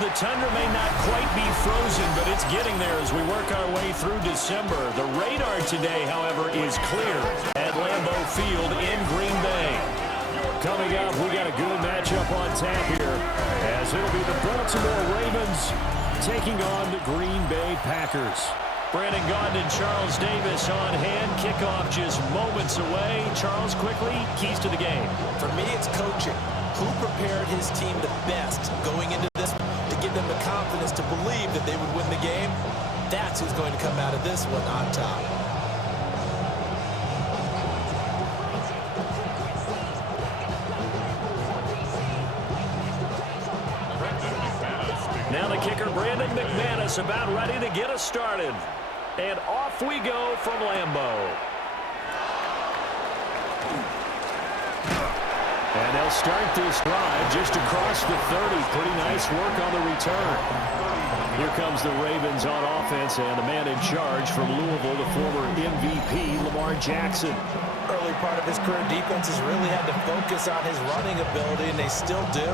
The tundra may not quite be frozen, but it's getting there as we work our way through December. The radar today, however, is clear at Lambeau Field in Green Bay. Coming up, we got a good matchup on tap here, as it'll be the Baltimore Ravens taking on the Green Bay Packers. Brandon Gaudin and Charles Davis on hand. Kickoff just moments away. Charles, quickly, keys to the game. For me, it's coaching. Who prepared his team the best going into this to give them the confidence to believe that they would win the game? That's who's going to come out of this one on top. Now the kicker, Brandon McManus, about ready to get us started. And off we go from Lambeau. And they'll start this drive just across the 30. Pretty nice work on the return. Here comes the Ravens on offense, and the man in charge from Louisville, the former MVP, Lamar Jackson. Early part of his career, defenses really had to focus on his running ability, and they still do.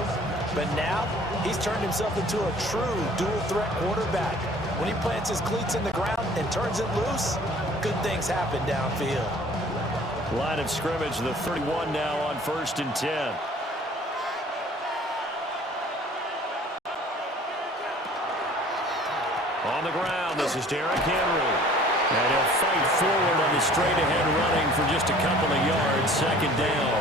But now, he's turned himself into a true dual-threat quarterback. When he plants his cleats in the ground and turns it loose, good things happen downfield. Line of scrimmage, the 31 now on 1st and 10. On the ground, this is Derrick Henry. And he'll fight forward on the straight-ahead running for just a couple of yards. 2nd down.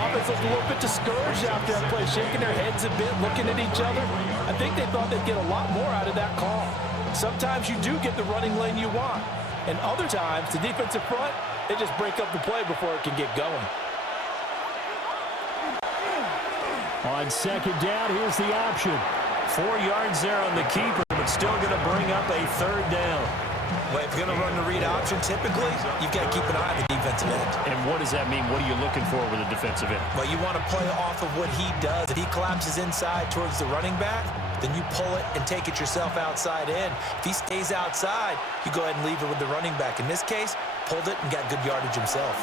Offense looked a little bit discouraged after that play, shaking their heads a bit, looking at each other. I think they thought they'd get a lot more out of that call. Sometimes you do get the running lane you want. And other times, the defensive front, they just break up the play before it can get going. On 2nd down, here's the option. 4 yards there on the keeper, but still going to bring up a 3rd down. Well, if you're going to run the read option, typically, you've got to keep an eye on the defensive end. And what does that mean? What are you looking for with a defensive end? Well, you want to play off of what he does. If he collapses inside towards the running back, then you pull it and take it yourself outside in. If he stays outside, you go ahead and leave it with the running back. In this case, pulled it and got good yardage himself.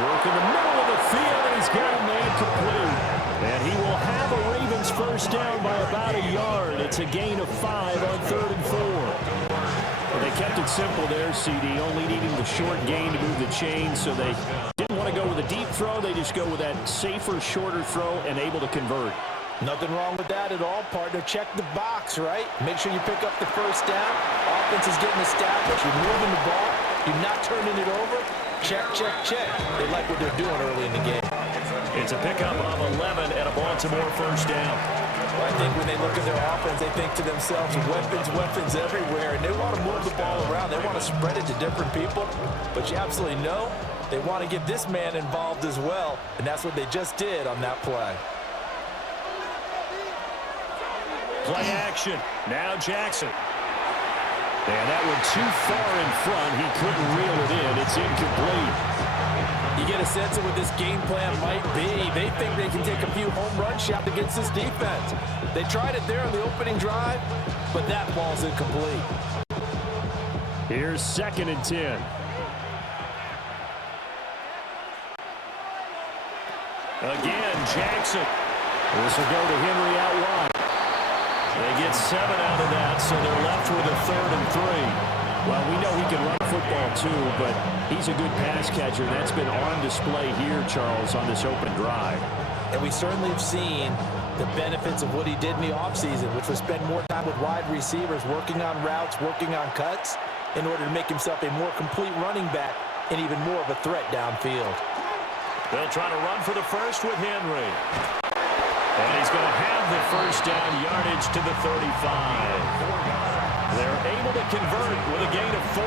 Work in the middle of the field, and he's got a man complete. And he will have a Ravens 1st down by about a yard. It's a gain of 5 on 3rd and 4. Well, they kept it simple there, CD, only needing the short gain to move the chain, so they didn't want to go with a deep throw. They just go with that safer, shorter throw and able to convert. Nothing wrong with that at all, partner. Check the box, right? Make sure you pick up the 1st down. Offense is getting established. You're moving the ball. You're not turning it over. Check, check, check. They like what they're doing early in the game. It's a pickup of 11 and a Baltimore 1st down. Well, I think when they look at their offense, they think to themselves, weapons, weapons everywhere, and they want to move the ball around. They want to spread it to different people, but you absolutely know they want to get this man involved as well, and that's what they just did on that play. Play action. Now Jackson. And that one too far in front. He couldn't reel it in. It's incomplete. You get a sense of what this game plan might be. They think they can take a few home run shots against this defense. They tried it there on the opening drive, but that ball's incomplete. Here's 2nd and 10. Again, Jackson. This will go to Henry out wide. They get 7 out of that, so they're left with a 3rd and 3. Well, we know he can run football too, but he's a good pass catcher. That's been on display here, Charles, on this open drive. And we certainly have seen the benefits of what he did in the offseason, which was spend more time with wide receivers, working on routes, working on cuts, in order to make himself a more complete running back and even more of a threat downfield. They'll try to run for the first with Henry. And he's going to have the 1st down, yardage to the 35. They're able to convert with a gain of 4.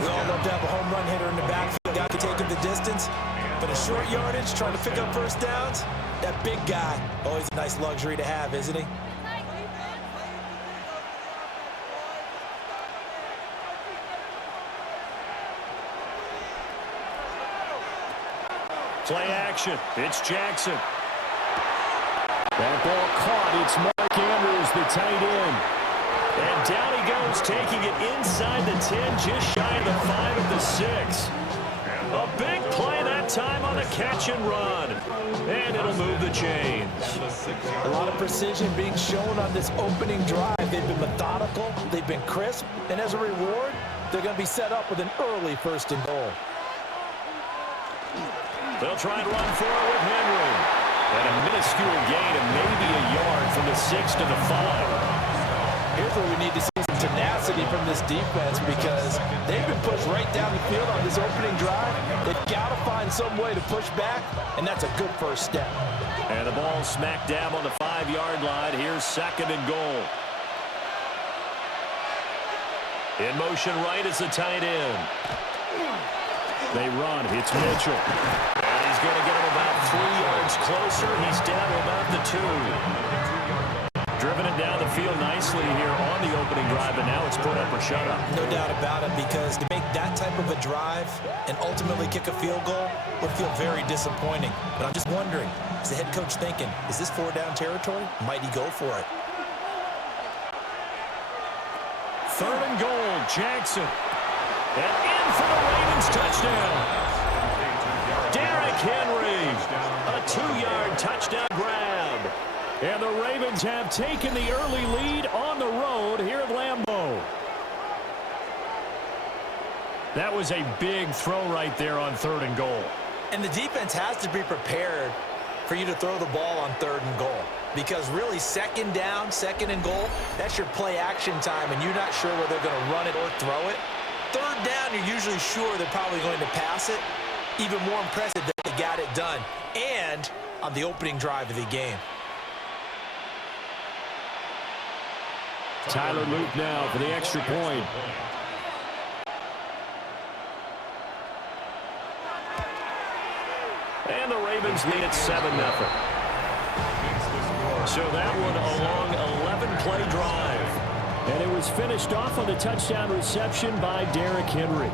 We all love to have a home run hitter in the backfield, guy can take it the distance. But a short yardage, trying to pick up 1st downs, that big guy, always a nice luxury to have, isn't he? Play action. It's Jackson. That ball caught. It's Mark Andrews, the tight end. And down he goes, taking it inside the 10, just shy of the 5 at the 6. A big play that time on the catch and run. And it'll move the chains. A lot of precision being shown on this opening drive. They've been methodical, they've been crisp, and as a reward, they're going to be set up with an early 1st and goal. They'll try and run for it with Henry. And a minuscule gain of maybe a yard from the 6 to the 5. Here's where we need to see some tenacity from this defense because they've been pushed right down the field on this opening drive. They've got to find some way to push back, and that's a good first step. And the ball smack dab on the 5-yard line. Here's 2nd and goal. In motion right is the tight end. They run. It's Mitchell. And he's going to get him about 3 yards closer. He's down to about the 2. Driven it down the field nicely here on the opening drive, and now it's put up or shut up. No doubt about it, because to make that type of a drive and ultimately kick a field goal would feel very disappointing. But I'm just wondering, is the head coach thinking, is this 4-down territory? Might he go for it? 3rd and goal, Jackson. And in for the Ravens touchdown. Derrick Henry, a 2-yard touchdown grab. And the Ravens have taken the early lead on the road here at Lambeau. That was a big throw right there on 3rd and goal. And the defense has to be prepared for you to throw the ball on 3rd and goal. Because really, 2nd down, 2nd and goal, that's your play action time, and you're not sure whether they're going to run it or throw it. 3rd down, you're usually sure they're probably going to pass it. Even more impressive that they got it done. And on the opening drive of the game. Tyler Luke now for the extra point. And the Ravens lead at 7-0. So that one a long 11-play drive. And it was finished off on the touchdown reception by Derrick Henry.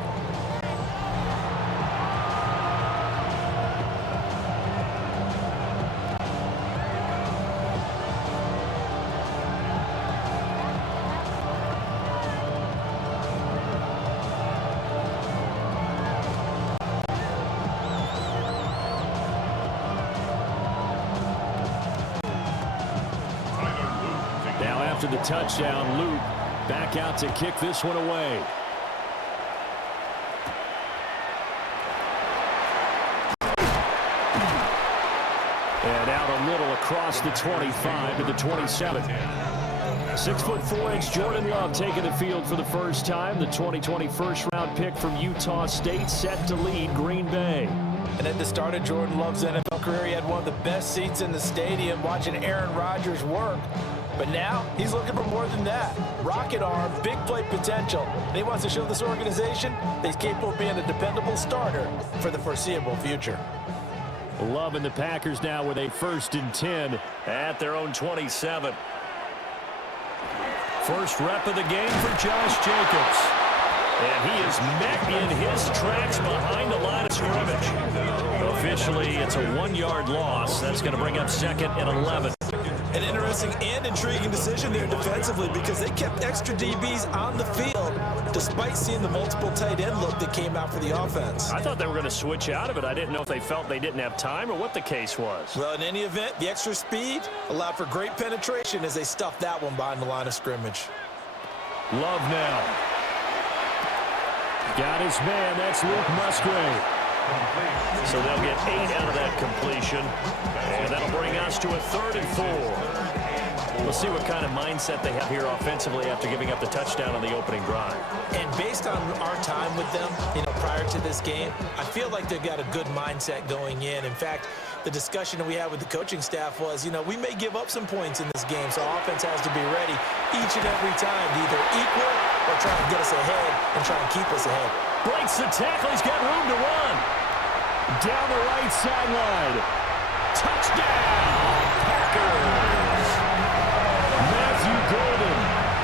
After the touchdown, Luke back out to kick this one away. And out a little across the 25 to the 27. 6'4" Jordan Love taking the field for the first time. The 2020 first-round pick from Utah State set to lead Green Bay. And at the start of Jordan Love's NFL career, he had one of the best seats in the stadium watching Aaron Rodgers work. But now, he's looking for more than that. Rocket arm, big play potential. And he wants to show this organization that he's capable of being a dependable starter for the foreseeable future. Love and the Packers now with a 1st and 10 at their own 27. First rep of the game for Josh Jacobs. And he is met in his tracks behind the line of scrimmage. Officially, it's a 1-yard loss. That's going to bring up 2nd and 11. An interesting and intriguing decision there defensively because they kept extra DBs on the field despite seeing the multiple tight end look that came out for the offense. I thought they were going to switch out of it. I didn't know if they felt they didn't have time or what the case was. Well, in any event, the extra speed allowed for great penetration as they stuffed that one behind the line of scrimmage. Love now. Got his man. That's Luke Musgrave. So they'll get 8 out of that completion. And that'll bring us to a 3rd and 4. We'll see what kind of mindset they have here offensively after giving up the touchdown on the opening drive. And based on our time with them, prior to this game, I feel like they've got a good mindset going in. In fact, the discussion that we had with the coaching staff was, we may give up some points in this game, so offense has to be ready each and every time to either equal or try and get us ahead and try and keep us ahead. Breaks the tackle. He's got room to run. Down the right sideline. Touchdown, Packers. Matthew Golden,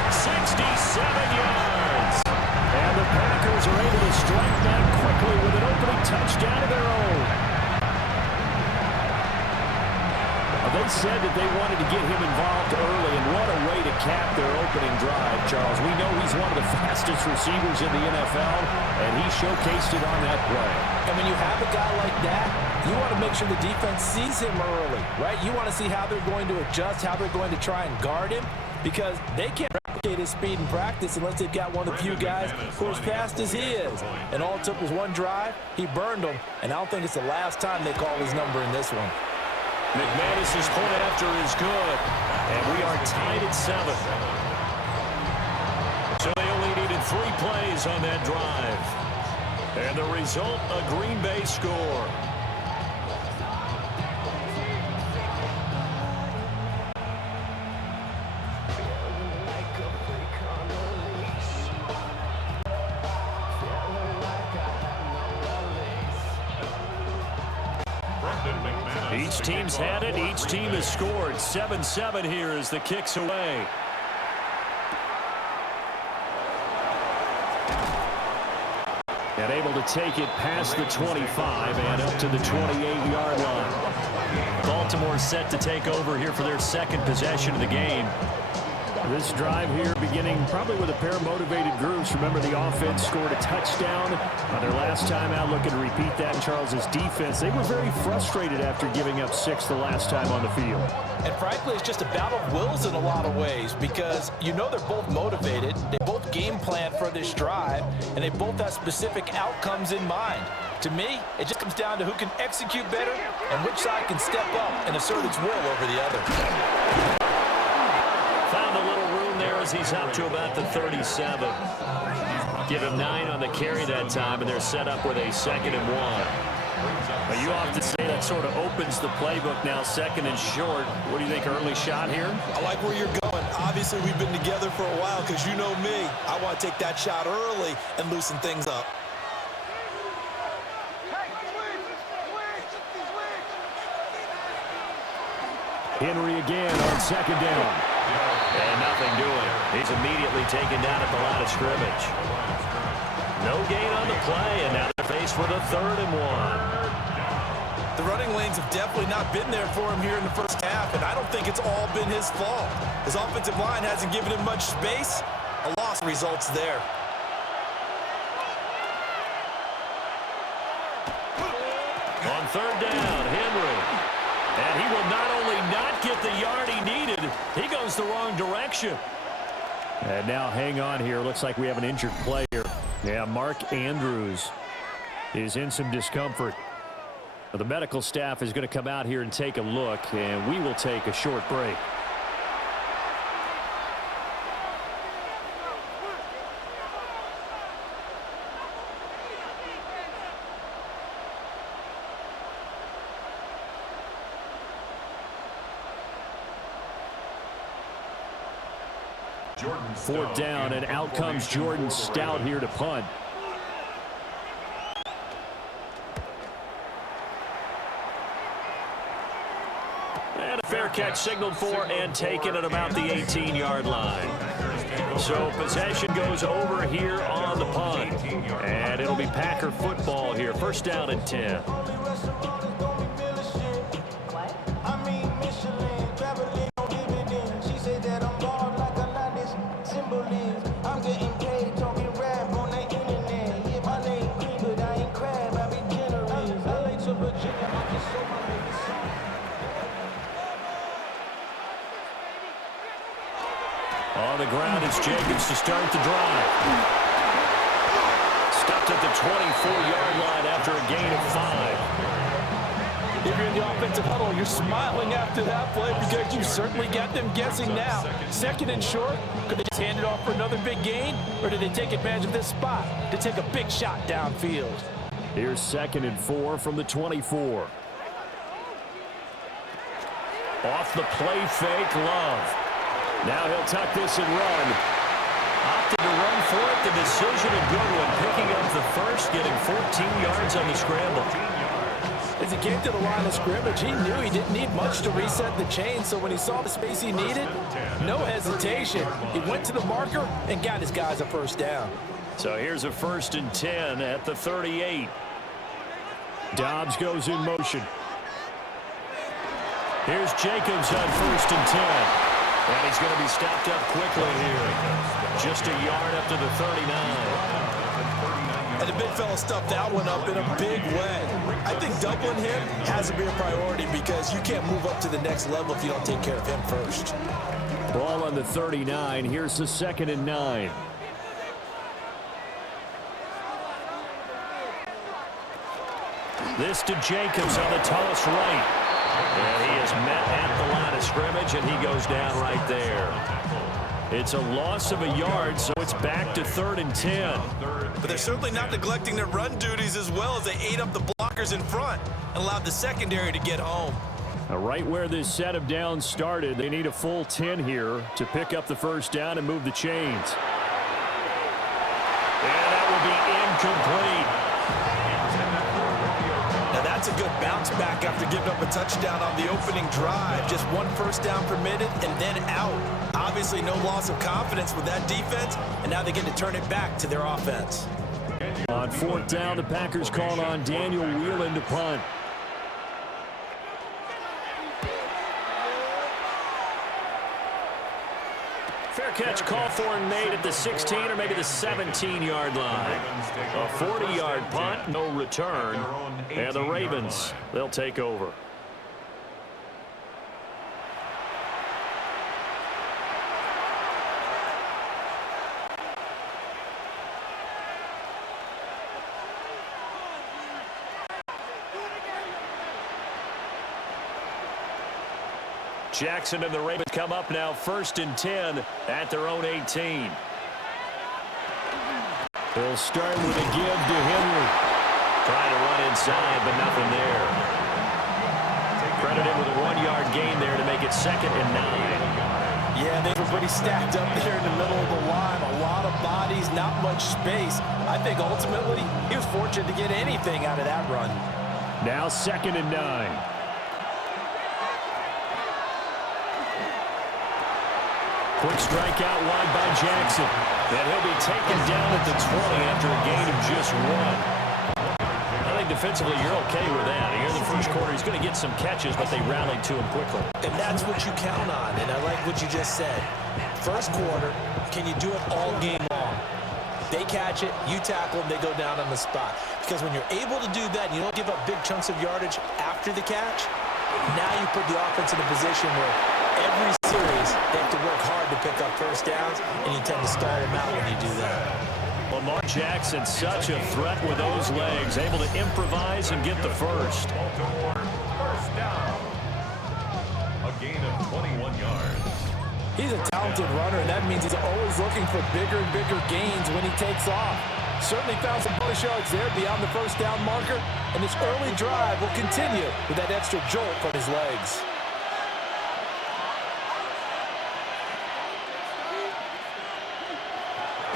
67 yards. And the Packers are able to strike back quickly with an opening touchdown of their own. They They said that they wanted to get him involved early, and what a way to cap their opening drive, Charles. We know he's one of the fastest receivers in the NFL, and he showcased it on that play. And when you have a guy like that, you want to make sure the defense sees him early, right? You want to see how they're going to adjust, how they're going to try and guard him, because they can't replicate his speed in practice unless they've got one of the few guys who are as fast as he is. And all it took was one drive. He burned them, and I don't think it's the last time they call his number in this one. McManus's point after is good, and we are tied at 7. So they only needed 3 plays on that drive. And the result, a Green Bay score. Each team's had it. Each team has scored. 7-7 here as the kick's away. And able to take it past the 25 and up to the 28-yard line. Baltimore set to take over here for their second possession of the game. This drive here beginning probably with a pair of motivated groups. Remember, the offense scored a touchdown on their last time out. Looking to repeat that in Charles's defense. They were very frustrated after giving up 6 the last time on the field. And frankly, it's just a battle of wills in a lot of ways, because you know they're both motivated. They both game plan for this drive, and they both have specific outcomes in mind. To me, it just comes down to who can execute better and which side can step up and assert its will over the other. Found a little room there as he's up to about the 37. Give him 9 on the carry that time, and they're set up with a 2nd and 1. But you often say that sort of opens the playbook now, 2nd and short. What do you think, early shot here? I like where you're going. Obviously, we've been together for a while, because you know me. I want to take that shot early and loosen things up. Henry again on 2nd down. And nothing doing. He's immediately taken down at the line of scrimmage. No gain on the play, and now they're faced with a 3rd and 1. The running lanes have definitely not been there for him here in the first half, and I don't think it's all been his fault. His offensive line hasn't given him much space. A loss results there. On 3rd down, Henry. And he will not only not get the yard he needed, he goes the wrong direction. And now hang on here. Looks like we have an injured player. Yeah, Mark Andrews is in some discomfort. The medical staff is going to come out here and take a look, and we will take a short break. Fourth down, and out comes Jordan Stout here to punt. And a fair catch signaled for and taken at about the 18-yard line. So possession goes over here on the punt. And it'll be Packer football here. 1st down and 10. On the ground, it's Jacobs to start the drive. Stopped at the 24-yard line after a gain of 5. If you're in the offensive huddle, you're smiling after that play because you certainly got them guessing now. 2nd and short, could they just hand it off for another big gain, or did they take advantage of this spot to take a big shot downfield? Here's 2nd and 4 from the 24. Off the play fake, Love. Now he'll tuck this and run. Opted to run for it. The decision, a good one. Picking up the first, getting 14 yards on the scramble. As he came to the line of scrimmage, he knew he didn't need much to reset the chain, so when he saw the space he needed, no hesitation. He went to the marker and got his guys a 1st down. So here's a 1st and 10 at the 38. Dobbs goes in motion. Here's Jacobs on 1st and 10. And he's going to be stopped up quickly here. Just a yard up to the 39. And the big fella stuffed that one up in a big way. I think doubling him has to be a priority because you can't move up to the next level if you don't take care of him first. Ball on the 39. Here's the 2nd and 9. This to Jacobs on the toss right. And he is met at the line of scrimmage, and he goes down right there. It's a loss of a yard, so it's back to 3rd and 10. But they're certainly not neglecting their run duties as well as they ate up the blockers in front and allowed the secondary to get home. Now, right where this set of downs started, they need a full 10 here to pick up the first down and move the chains. And that will be incomplete. Now that's a good bounce back after giving up a touchdown on the opening drive. Just 1 first down permitted and then out. Obviously no loss of confidence with that defense, and now they get to turn it back to their offense. On 4th down, the Packers called on Daniel Whelan to punt. Fair catch called for and made at the 16 or maybe the 17-yard line. A 40-yard punt, no return. And the Ravens, they'll take over. Jackson and the Ravens come up now 1st and 10 at their own 18. They'll start with a give to Henry. Trying to run inside, but nothing there. Credit him with a 1-yard gain there to make it 2nd and 9. Yeah, they were pretty stacked up there in the middle of the line. A lot of bodies, not much space. I think ultimately he was fortunate to get anything out of that run. Now 2nd and 9. Quick strike out wide by Jackson. And he'll be taken down at the 20 after a gain of just 1. I think defensively you're okay with that. Here in the first quarter, he's going to get some catches, but they rallied to him quickly. And that's what you count on, and I like what you just said. First quarter, can you do it all game long? They catch it, you tackle them, they go down on the spot. Because when you're able to do that, and you don't give up big chunks of yardage after the catch, now you put the offense in a position where every series they have to work hard to pick up first downs, and you tend to stall them out when you do that. Lamar Jackson, such a threat with those legs, able to improvise and get the first. First down. A gain of 21 yards. He's a talented runner, and that means he's always looking for bigger and bigger gains when he takes off. Certainly found some bonus yards there beyond the first down marker, and this early drive will continue with that extra jolt from his legs.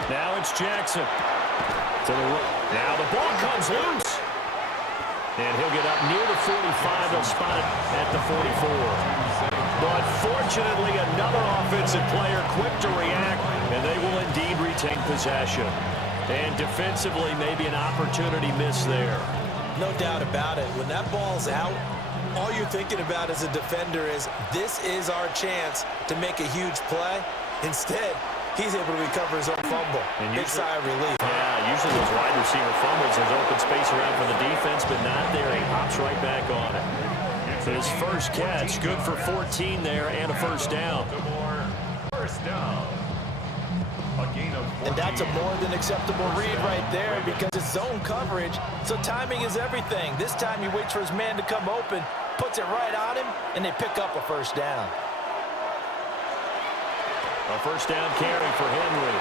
Now it's Jackson. Now the ball comes loose. And he'll get up near the 45. They'll spot it at the 44. But fortunately, another offensive player quick to react, and they will indeed retain possession. And defensively, maybe an opportunity missed there. No doubt about it. When that ball's out, all you're thinking about as a defender is, this is our chance to make a huge play. Instead, he's able to recover his own fumble. And big sigh of relief. Yeah, usually those wide receiver fumbles, there's open space around for the defense, but not there. He hops right back on it. His first catch, good for 14 there and a first down. First down. A gain of 14. And that's a more than acceptable read right there because it's zone coverage, so timing is everything. This time he waits for his man to come open, puts it right on him, and they pick up a first down. A first down carry for Henry.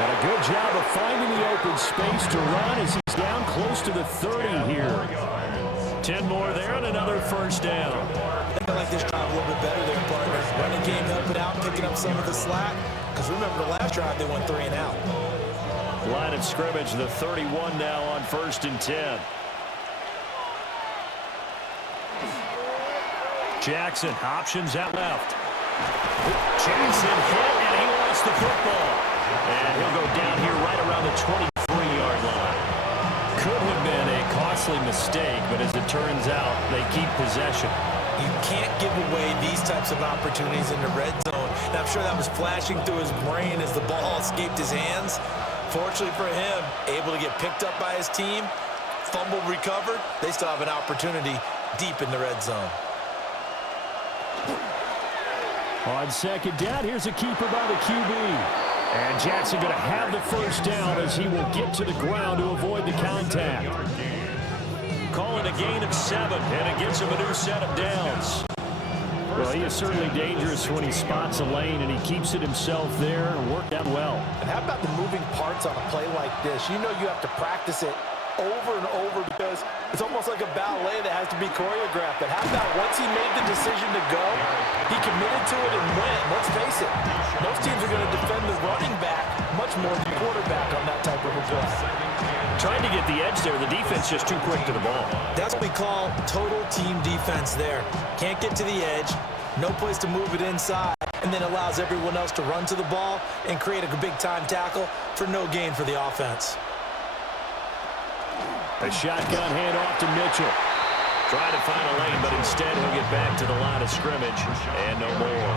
And a good job of finding the open space to run as he's down close to the 30 here. 10 more there and another first down. I like this drive a little bit better there, partner. Running game helping out, picking up some of the slack. Because remember the last drive, they went 3 and out. Line of scrimmage, the 31 now on 1st and 10. Jackson, options out left. Jackson hit, and he lost the football. And he'll go down here right around the 23-yard line. Could have been a costly mistake, but as it turns out, they keep possession. You can't give away these types of opportunities in the red zone. And I'm sure that was flashing through his brain as the ball escaped his hands. Fortunately for him, able to get picked up by his team, fumble recovered. They still have an opportunity deep in the red zone. On second down, here's a keeper by the QB. And Jackson going to have the first down as he will get to the ground to avoid the contact. Call it a gain of 7, and it gets him a new set of downs. Well, he is certainly dangerous when he spots a lane, and he keeps it himself there and worked out well. And how about the moving parts on a play like this? You know you have to practice it over and over because it's almost like a ballet that has to be choreographed. But how about once he made the decision to go, he committed to it and went. Let's face it, most teams are going to defend the running back much more than the quarterback on that type of a play. Trying to get the edge there. The defense just too quick to the ball. That's what we call total team defense there. Can't get to the edge, no place to move it inside, and then allows everyone else to run to the ball and create a big-time tackle for no gain for the offense. A shotgun handoff to Mitchell. Trying to find a lane, but instead he'll get back to the line of scrimmage and no more.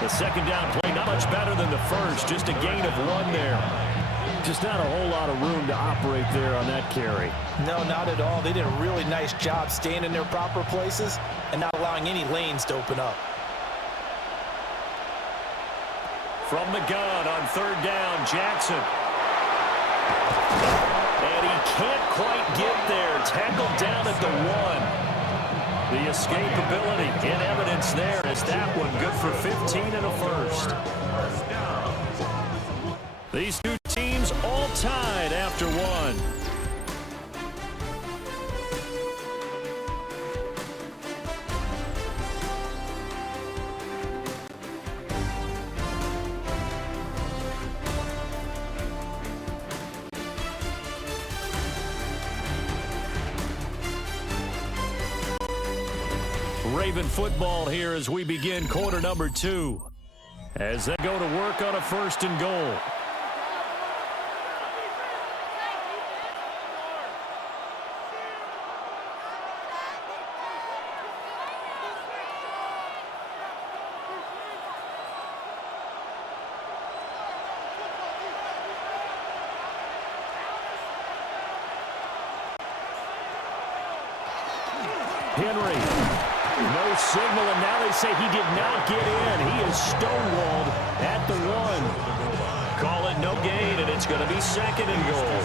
The second down play not much better than the first, just a gain of 1 there. Just not a whole lot of room to operate there on that carry. No, not at all. They did a really nice job staying in their proper places and not allowing any lanes to open up. From the gun on third down, Jackson. And he can't quite get there. Tackled down at the 1. The escapability in evidence there as that one good for 15 and a first. These two teams all tied after 1. Raven football here as we begin quarter number 2. As they go to work on a 1st and goal. Henry, no signal, and now they say he did not get in. He is stonewalled at the 1. Call it no gain, and it's going to be 2nd and goal.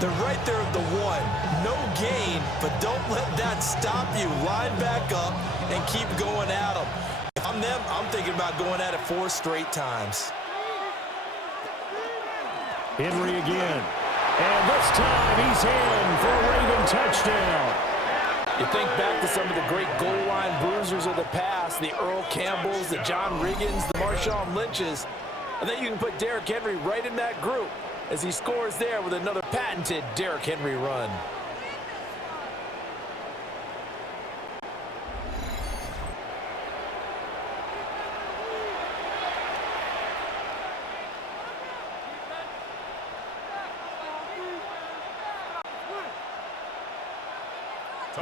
They're right there at the 1. No gain, but don't let that stop you. Line back up and keep going at them. If I'm them, I'm thinking about going at it 4 straight times. Henry again. And this time he's in for a Raven touchdown. You think back to some of the great goal line bruisers of the past, the Earl Campbells, the John Riggins, the Marshawn Lynches. I think you can put Derrick Henry right in that group as he scores there with another patented Derrick Henry run.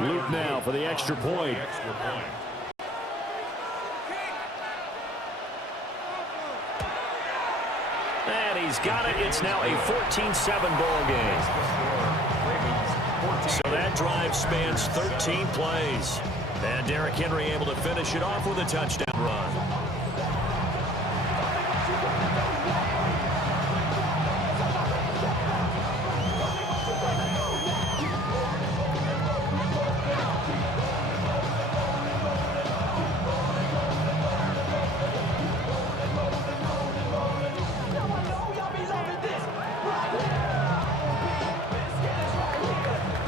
Luke now for the extra point. And he's got it. It's now a 14-7 ball game. So that drive spans 13 plays. And Derrick Henry able to finish it off with a touchdown run.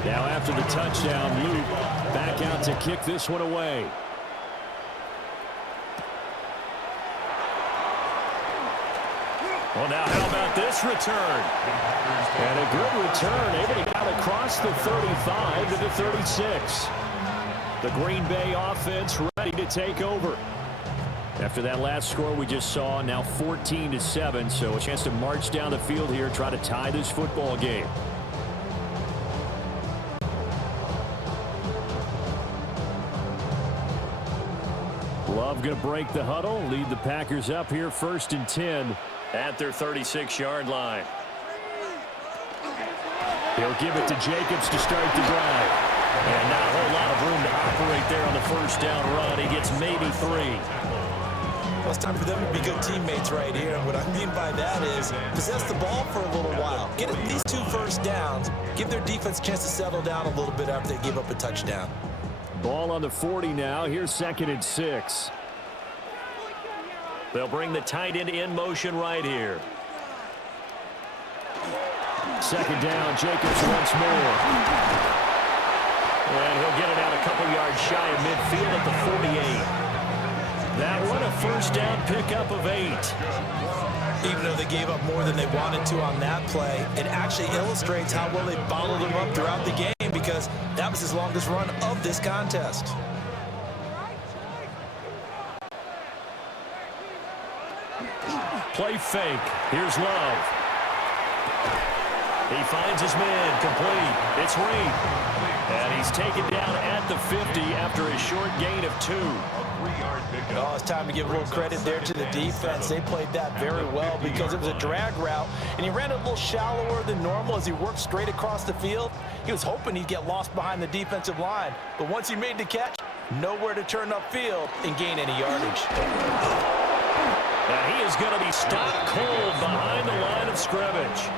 Now after the touchdown, Luke back out to kick this one away. Well, now how about this return? And a good return, able to get across the 35 to the 36. The Green Bay offense ready to take over. After that last score we just saw, now 14-7, so a chance to march down the field here, try to tie this football game. Love going to break the huddle, lead the Packers up here 1st and 10 at their 36-yard line. He'll give it to Jacobs to start the drive. And not a whole lot of room to operate there on the first down run. He gets maybe 3. Well, it's time for them to be good teammates right here. And what I mean by that is possess the ball for a little while. Get at least 2 first downs. Give their defense a chance to settle down a little bit after they give up a touchdown. Ball on the 40 now. Here's 2nd and 6. They'll bring the tight end in motion right here. 2nd down, Jacobs once more. And he'll get it out a couple yards shy of midfield at the 48. That one a first down pickup of 8. Even though they gave up more than they wanted to on that play, it actually illustrates how well they bottled him up throughout the game, because that was his longest run of this contest. Play fake. Here's Love. He finds his man, complete. It's Reed. And he's taken down at the 50 after a short gain of 2. Oh, it's time to give a little credit there to the defense. They played that very well because it was a drag route, and he ran it a little shallower than normal as he worked straight across the field. He was hoping he'd get lost behind the defensive line, but once he made the catch, nowhere to turn upfield and gain any yardage. And he is going to be stopped cold behind the line of scrimmage.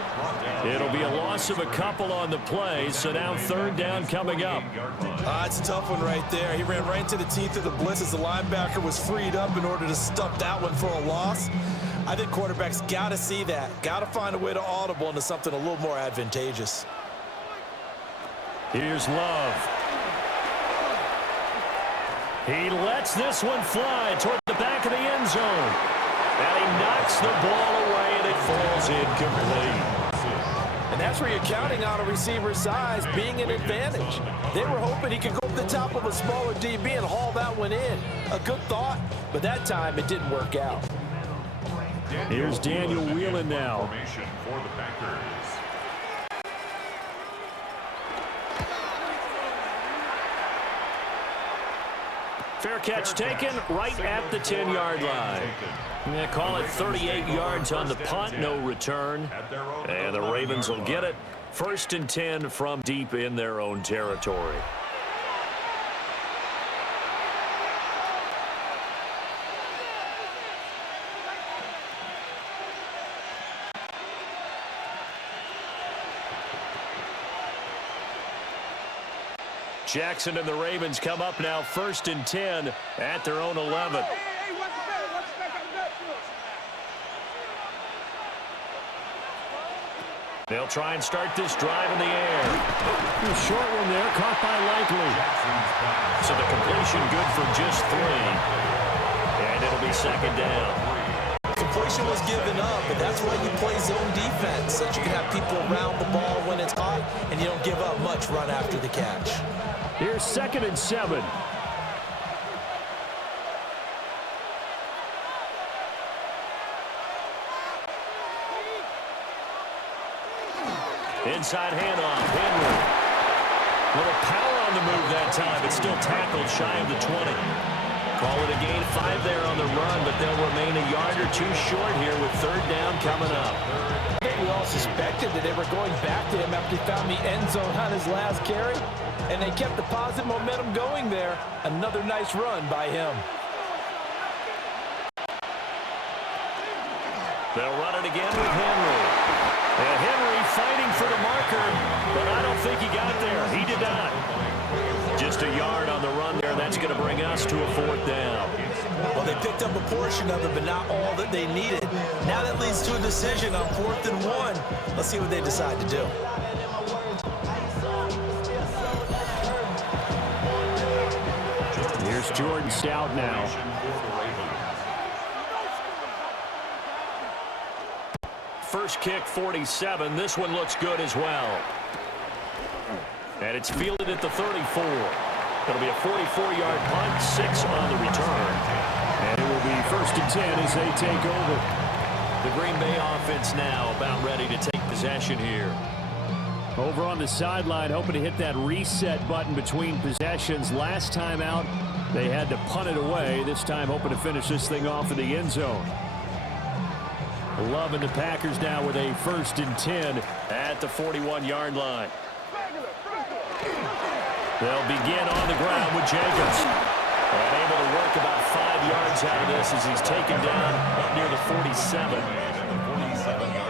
It'll be a loss of a couple on the play, so now 3rd down coming up. It's a tough one right there. He ran right into the teeth of the blitz as the linebacker was freed up in order to stuff that one for a loss. I think quarterbacks got to see that. Got to find a way to audible into something a little more advantageous. Here's Love. He lets this one fly toward the back of the end zone. And he knocks the ball away, and it falls incomplete. And that's where you're counting on a receiver's size being an advantage. They were hoping he could go up the top of a smaller DB and haul that one in. A good thought, but that time it didn't work out. Here's Daniel Whelan now. Formation for the Packers. Fair catch taken right at the 10-yard line. They call it 38 yards on the punt, no return. And the Ravens will get it. 1st and 10 from deep in their own territory. Jackson and the Ravens come up now 1st and 10 at their own 11. They'll try and start this drive in the air. Short one there, caught by Likely. So the completion good for just 3. And it'll be 2nd down. Completion was given up, but that's why you play zone defense, so that you can have people around the ball when it's hot, and you don't give up much run after the catch. Here's 2nd and 7. Inside handoff, Henry. Little power on the move that time, but still tackled shy of the 20. Call it a gain 5 there on the run, but they'll remain a yard or 2 short here with 3rd down coming up. I think we all suspected that they were going back to him after he found the end zone on his last carry, and they kept the positive momentum going there. Another nice run by him. They'll run it again with Henry. And Henry fighting for the marker, but I don't think he got there. He did not. Just a yard on the run there. That's going to bring us to a 4th down. Well, they picked up a portion of it, but not all that they needed. Now that leads to a decision on 4th and 1. Let's see what they decide to do. Here's Jordan Stout now. First kick, 47. This one looks good as well. And it's fielded at the 34. It'll be a 44-yard punt, 6 on the return. And it will be 1st and 10 as they take over. The Green Bay offense now about ready to take possession here. Over on the sideline, hoping to hit that reset button between possessions. Last time out, They had to punt it away, this time hoping to finish this thing off in the end zone. Love and the Packers now with a 1st and 10 at the 41-yard line. They'll begin on the ground with Jacobs. And able to work about 5 yards out of this as he's taken down up near the 47.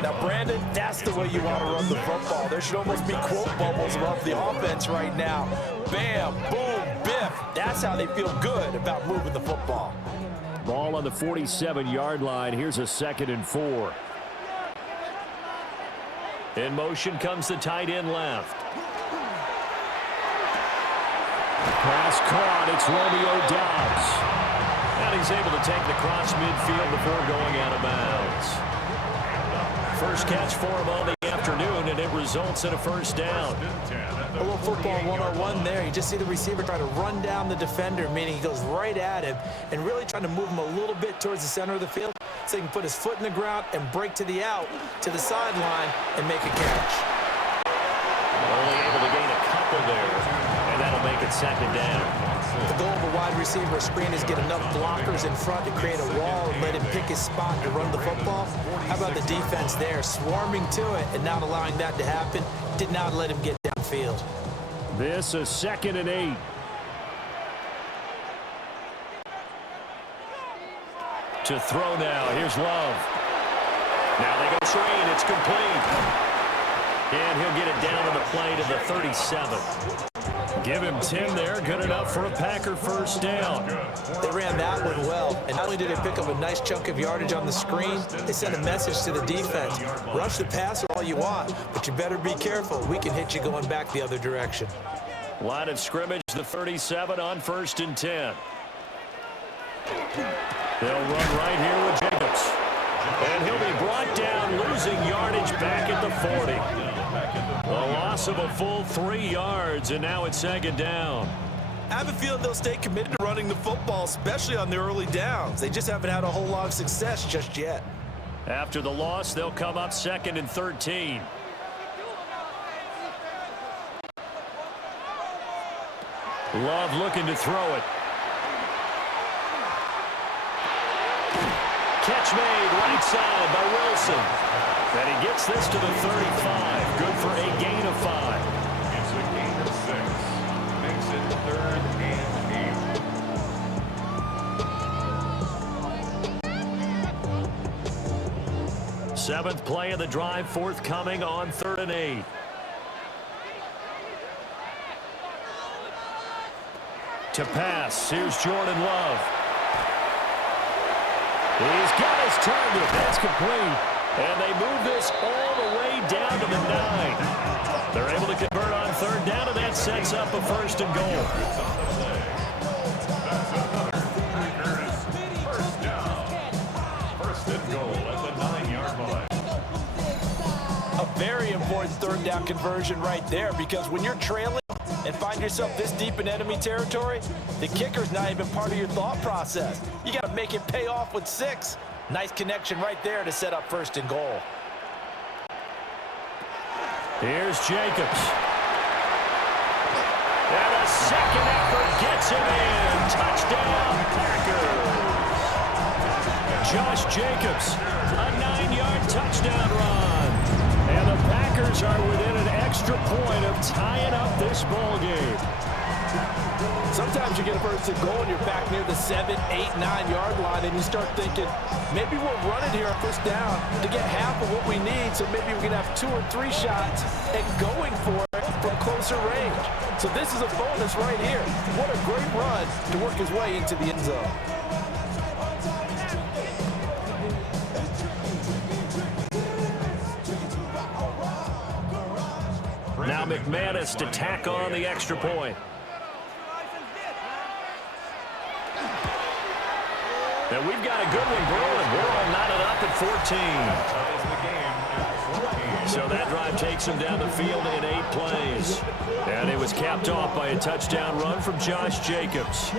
Now, Brandon, that's the way you want to run the football. There should almost be quote bubbles above the offense right now. Bam, boom, biff. That's how they feel good about moving the football. Ball on the 47-yard line. Here's a 2nd and 4. In motion comes the tight end left. Pass caught. It's Romeo Doubs. And he's able to take the cross midfield before going out of bounds. First catch for him on the afternoon, and it results in a 1st down. A little football 1-on-1 there. You just see the receiver try to run down the defender, meaning he goes right at him and really trying to move him a little bit towards the center of the field so he can put his foot in the ground and break to the out, to the sideline, and make a catch. Only able to gain a couple there, and that'll make it 2nd down. The goal of a wide receiver screen is get enough blockers in front to create a wall and let him pick his spot to run the football. How about the defense there, swarming to it and not allowing that to happen? Did not let him get downfield. This a 2nd and 8. To throw now. Here's Love. Now they go screen. It's complete. And he'll get it down on the play to the 37. Give him 10 there. Good enough for a Packer 1st down. They ran that one well. And not only did they pick up a nice chunk of yardage on the screen, they sent a message to the defense. Rush the passer all you want, but you better be careful. We can hit you going back the other direction. Line of scrimmage, the 37 on 1st and 10. They'll run right here with Jacobs. And he'll be brought down, losing yardage back at the 40. A loss of a full 3 yards, and now it's 2nd down. I have a feeling they'll stay committed to running the football, especially on the early downs. They just haven't had a whole lot of success just yet. After the loss, they'll come up 2nd and 13. Love looking to throw it. Catch made right side by Wilson. And he gets this to the 35. Good for a gain of 5. It's a gain of 6. Makes it 3rd and 8. 7th play of the drive, forthcoming on 3rd and 8. To pass, here's Jordan Love. He's got his target. That's complete. And they move this all the way down to the 9. They're able to convert on 3rd down, and that sets up a 1st and goal. First down. 1st and goal at the 9-yard line. A very important 3rd down conversion right there, because when you're trailing and find yourself this deep in enemy territory, the kicker's not even part of your thought process. You got to make it pay off with 6. Nice connection right there to set up 1st and goal. Here's Jacobs. And a 2nd effort gets him in. Touchdown, Packers. Josh Jacobs, a 9-yard touchdown run. And the Packers are within an extra point of tying up this ball game. Sometimes you get a 1st and goal and you're back near the 7, 8, 9-yard line, and you start thinking, maybe we'll run it here on 1st down to get half of what we need, so maybe we can have 2 or 3 shots at going for it from closer range. So this is a bonus right here. What a great run to work his way into the end zone. Now McManus to tack on the extra point. And we've got a good one brewing. We're all knotted up at 14. So that drive takes him down the field in 8 plays. And it was capped off by a touchdown run from Josh Jacobs.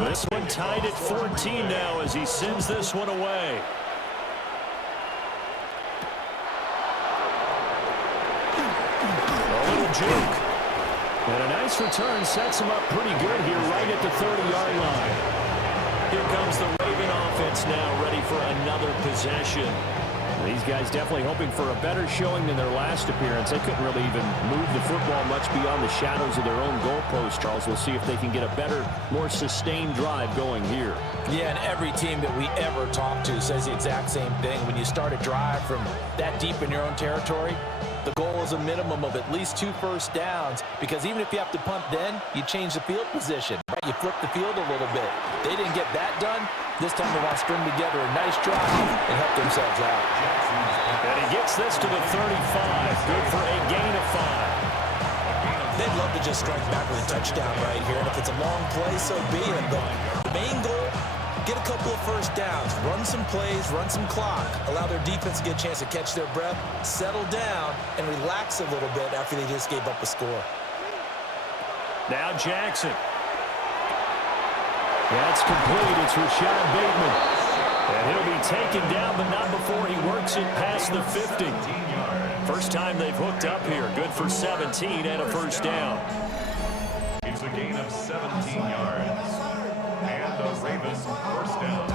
This one tied at 14 now as he sends this one away. A little juke. And a nice return sets him up pretty good here right at the 30-yard line. Here comes the Raven offense now, ready for another possession. These guys definitely hoping for a better showing than their last appearance. They couldn't really even move the football much beyond the shadows of their own goalpost, Charles. We'll see if they can get a better, more sustained drive going here. Yeah, and every team that we ever talk to says the exact same thing. When you start a drive from that deep in your own territory, the goal is a minimum of at least 2 first downs, because even if you have to punt then, you change the field position. Right? You flip the field a little bit. They didn't get that done. This time they want to string together a nice drive and help themselves out. And he gets this to the 35. Good for a gain of 5. They'd love to just strike back with a touchdown right here. And if it's a long play, so be it. But the main goal, get a couple of first downs, run some plays, run some clock, allow their defense to get a chance to catch their breath, settle down, and relax a little bit after they just gave up a score. Now Jackson. That's complete. It's Rashad Bateman. And he'll be taken down, but not before he works it past the 50. First time they've hooked up here. Good for 17 and a first down. It's a gain of 17 yards. And the Ravens first down.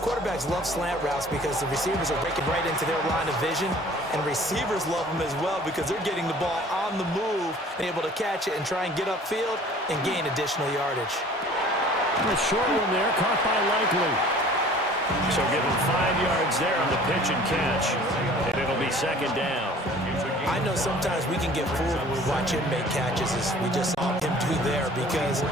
Quarterbacks love slant routes because the receivers are breaking right into their line of vision, and receivers love them as well because they're getting the ball on the move and able to catch it and try and get upfield and gain additional yardage. A short one there, caught by Likely. So give him 5 yards there on the pitch and catch, and it'll be second down. I know sometimes we can get fooled when we watch him make catches, as we just saw him do there, because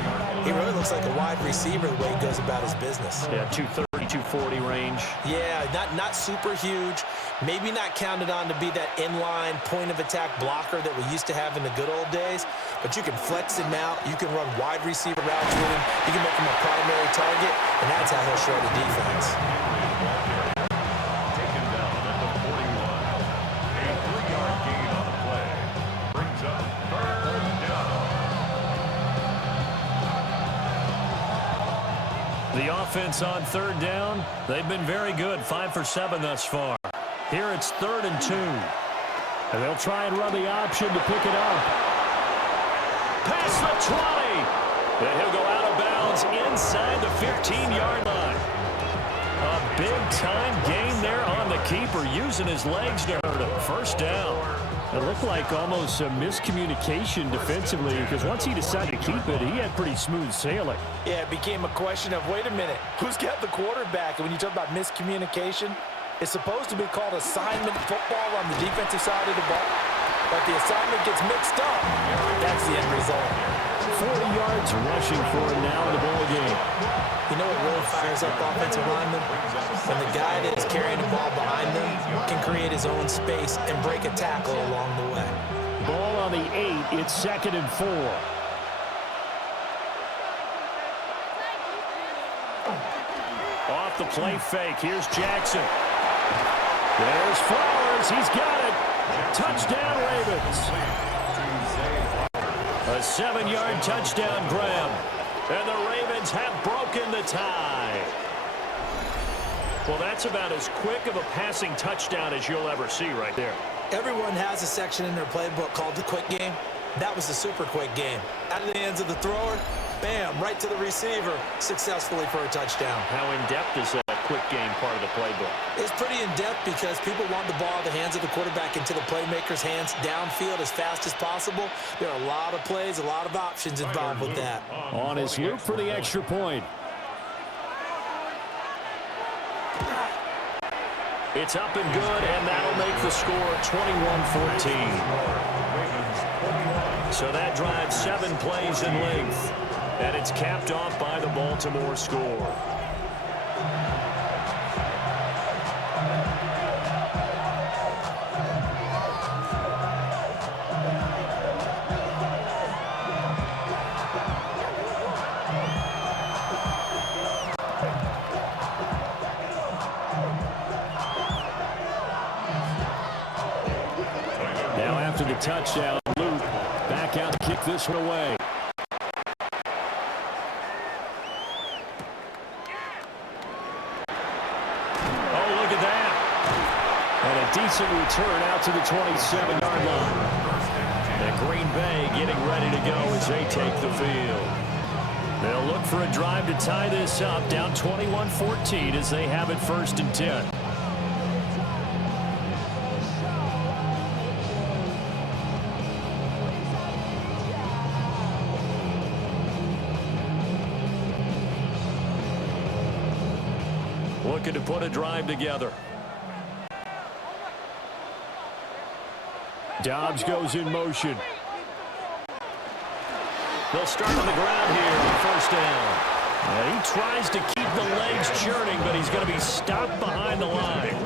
he really looks like a wide receiver the way he goes about his business. Yeah, 230, 240 range. Yeah, not super huge. Maybe not counted on to be that inline point-of-attack blocker that we used to have in the good old days, but you can flex him out. You can run wide receiver routes with him. You can make him a primary target, and that's how he'll show the defense. Taken down at the 41. A 3-yard gain on the play. Brings up third down. The offense on third down, they've been very good. 5 for 7 thus far. Here it's 3rd and 2. And they'll try and run the option to pick it up. Past the 20. Then he'll go out of bounds inside the 15-yard line. A big-time gain there on the keeper, using his legs to hurt him. First down. It looked like almost a miscommunication defensively, because once he decided to keep it, he had pretty smooth sailing. Yeah, it became a question of, wait a minute, who's got the quarterback? And when you talk about miscommunication, it's supposed to be called assignment football on the defensive side of the ball. But the assignment gets mixed up. That's the end result. 40 yards rushing for him now in the ball game. You know what really fires up offensive linemen? When the guy that is carrying the ball behind them can create his own space and break a tackle along the way. Ball on the 8. It's 2nd and 4. Off the play fake. Here's Jackson. There's Flowers. He's got it. Touchdown, Ravens. A 7-yard touchdown grab. And the Ravens have broken the tie. Well, that's about as quick of a passing touchdown as you'll ever see right there. Everyone has a section in their playbook called the quick game. That was the super quick game. Out of the hands of the thrower, bam, right to the receiver, successfully for a touchdown. How in-depth is that quick game part of the playbook? It's pretty in-depth because people want the ball in the hands of the quarterback into the playmaker's hands downfield as fast as possible. There are a lot of plays, a lot of options involved with that. On his loop for the extra point. It's up and good, and that'll make the score 21-14. So that drives 7 plays in length, and it's capped off by the Baltimore score. Now after the touchdown, Luke back out to kick this one away. decent return out to the 27-yard line. And Green Bay getting ready to go as they take the field. They'll look for a drive to tie this up, down 21-14 as they have it 1st and 10. Looking to put a drive together. Dobbs goes in motion. They'll start on the ground here on 1st down. And he tries to keep the legs churning, but he's going to be stopped behind the line.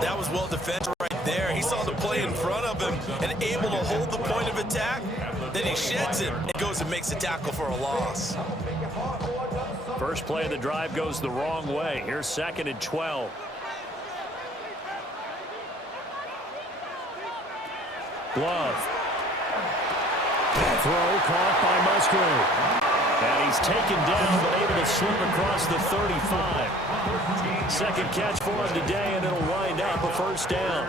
That was well defended right there. He saw the play in front of him and able to hold the point of attack. Then he sheds it and goes and makes a tackle for a loss. First play of the drive goes the wrong way. Here's 2nd and 12. Love. Throw caught by Musgrave. And he's taken down, but able to slip across the 35. Second catch for him today, and it'll wind up a 1st down.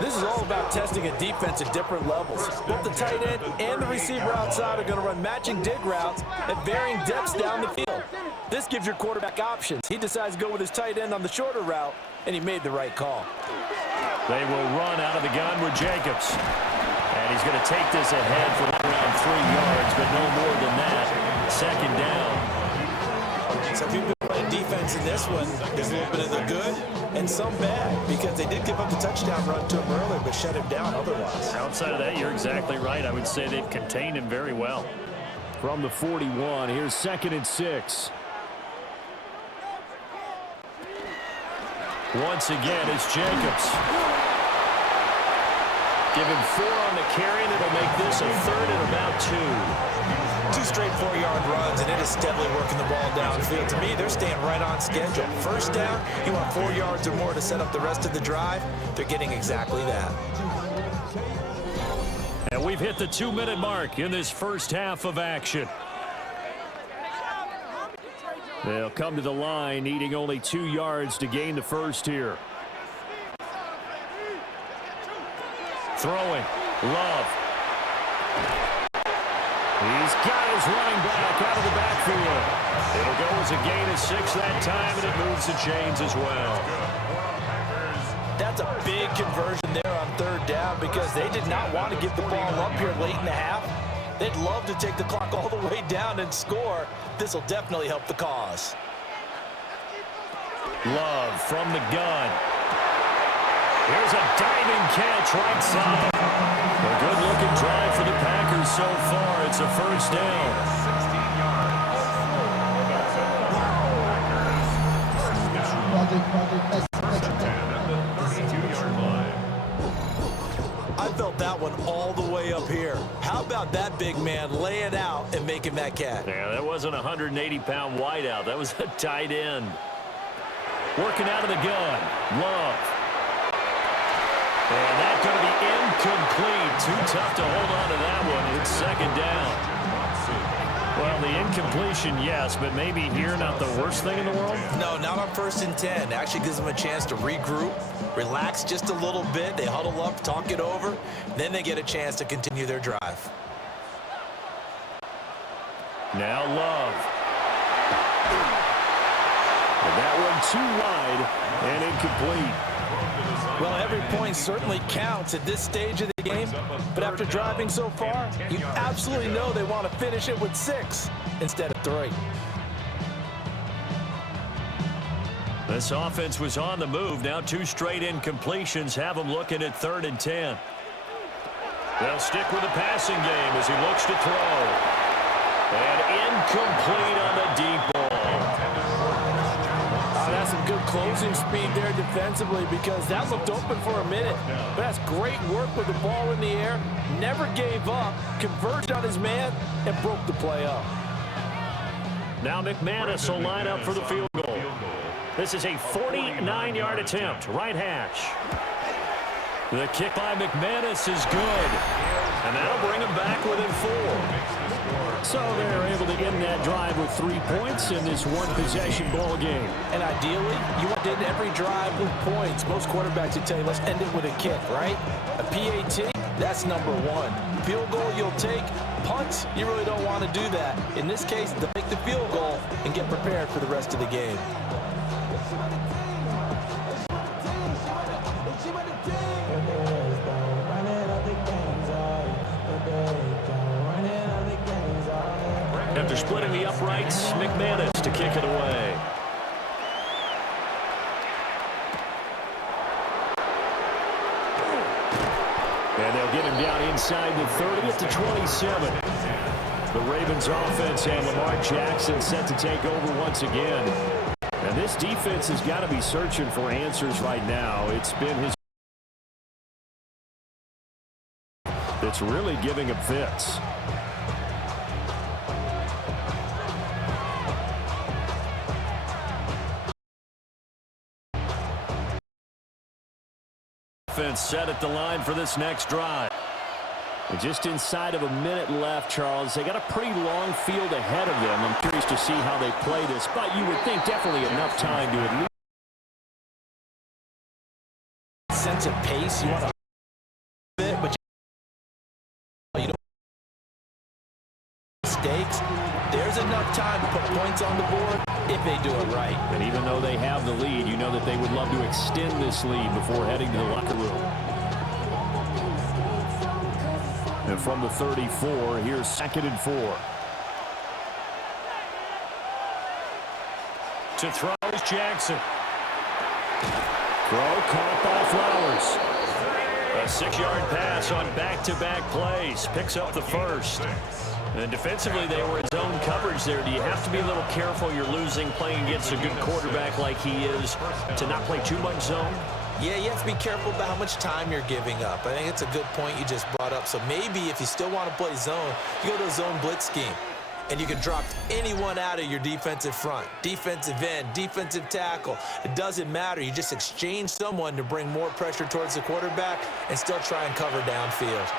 This is all about testing a defense at different levels. Both the tight end and the receiver outside are going to run matching dig routes at varying depths down the field. This gives your quarterback options. He decides to go with his tight end on the shorter route, and he made the right call. They will run out of the gun with Jacobs. And he's going to take this ahead for around 3 yards, but no more than that. 2nd down. Some people playing defense in this one. There's a little bit of the good and some bad, because they did give up the touchdown run to him earlier, but shut him down otherwise. Outside of that, you're exactly right. I would say they've contained him very well. From the 41, here's 2nd and 6. Once again, it's Jacobs. Give him 4 on the carry, and it'll make this a 3rd and about 2. 2 straight 4-yard runs, and it is steadily working the ball downfield. To me, they're staying right on schedule. 1st down, you want 4 yards or more to set up the rest of the drive. They're getting exactly that. And we've hit the 2-minute mark in this first half of action. They'll come to the line, needing only 2 yards to gain the first here. Throwing. Love. He's got his running back out of the backfield. It'll go as a gain of 6 that time, and it moves the chains as well. That's a big conversion there on 3rd down, because they did not want to give the ball up here late in the half. They'd love to take the clock all the way down and score. This will definitely help the cause. Love from the gun. Here's a diving catch right side. A good-looking drive for the Packers so far. It's a 1st down. I felt that one all the way up here. How about that big man lay it out and making that catch? Yeah, that wasn't a 180-pound wideout. That was a tight end. Working out of the gun. Love. And that's going to be incomplete. Too tough to hold on to that one. It's 2nd down. Well, the incompletion, yes, but maybe here not the worst thing in the world? No, not on 1st and 10. Actually gives them a chance to regroup, relax just a little bit. They huddle up, talk it over. Then they get a chance to continue their drive. Now Love. And that one too wide and incomplete. Well, every point certainly counts at this stage of the game, but after driving so far, you absolutely know they want to finish it with 6 instead of 3. This offense was on the move. Now 2 straight incompletions have them looking at 3rd and 10. They'll stick with the passing game as he looks to throw. And incomplete on the deep ball. That's some good closing speed there defensively, because that looked open for a minute. But that's great work with the ball in the air. Never gave up, converged on his man, and broke the play up. Now McManus will line up for the field goal. This is a 49-yard attempt, right hash. The kick by McManus is good. And that'll bring him back within 4. So they're able to end that drive with 3 points in this one-possession ball game. And ideally, you want to end every drive with points. Most quarterbacks would tell you, let's end it with a kick, right? A PAT, that's number one. Field goal you'll take. Punts, you really don't want to do that. In this case, they'll make the field goal and get prepared for the rest of the game. After splitting the uprights, McManus to kick it away. And they'll get him down inside the 30 at the 27. The Ravens offense and Lamar Jackson set to take over once again. And this defense has got to be searching for answers right now. It's been his that's really giving him fits. Offense set at the line for this next drive. And just inside of a minute left, Charles. They got a pretty long field ahead of them. I'm curious to see how they play this, but you would think definitely enough time to at least sense of pace. You want to bit, but you don't mistakes. There's enough time to put points on the board if they do it right. And even though they have the lead, you know that they would love to extend this lead before heading to the locker room. And from the 34, here's 2nd and 4. To throw is Jackson. Throw caught by Flowers. A 6-yard pass on back-to-back plays. Picks up the first. And defensively, they were in zone coverage there. Do you have to be a little careful? You're losing playing against a good quarterback like he is to not play too much zone? Yeah, you have to be careful about how much time you're giving up. I think it's a good point you just brought up. So maybe if you still want to play zone, you go to a zone blitz scheme. And you can drop anyone out of your defensive front. Defensive end, defensive tackle. It doesn't matter. You just exchange someone to bring more pressure towards the quarterback and still try and cover downfield.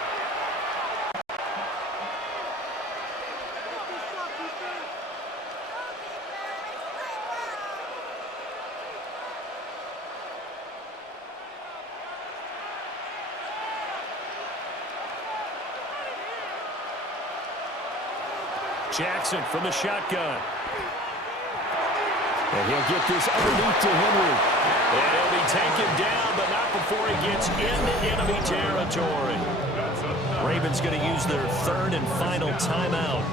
Jackson from the shotgun. And he'll get this underneath to Henry. And he'll be taken down, but not before he gets into enemy territory. Ravens going to use their 3rd and final timeout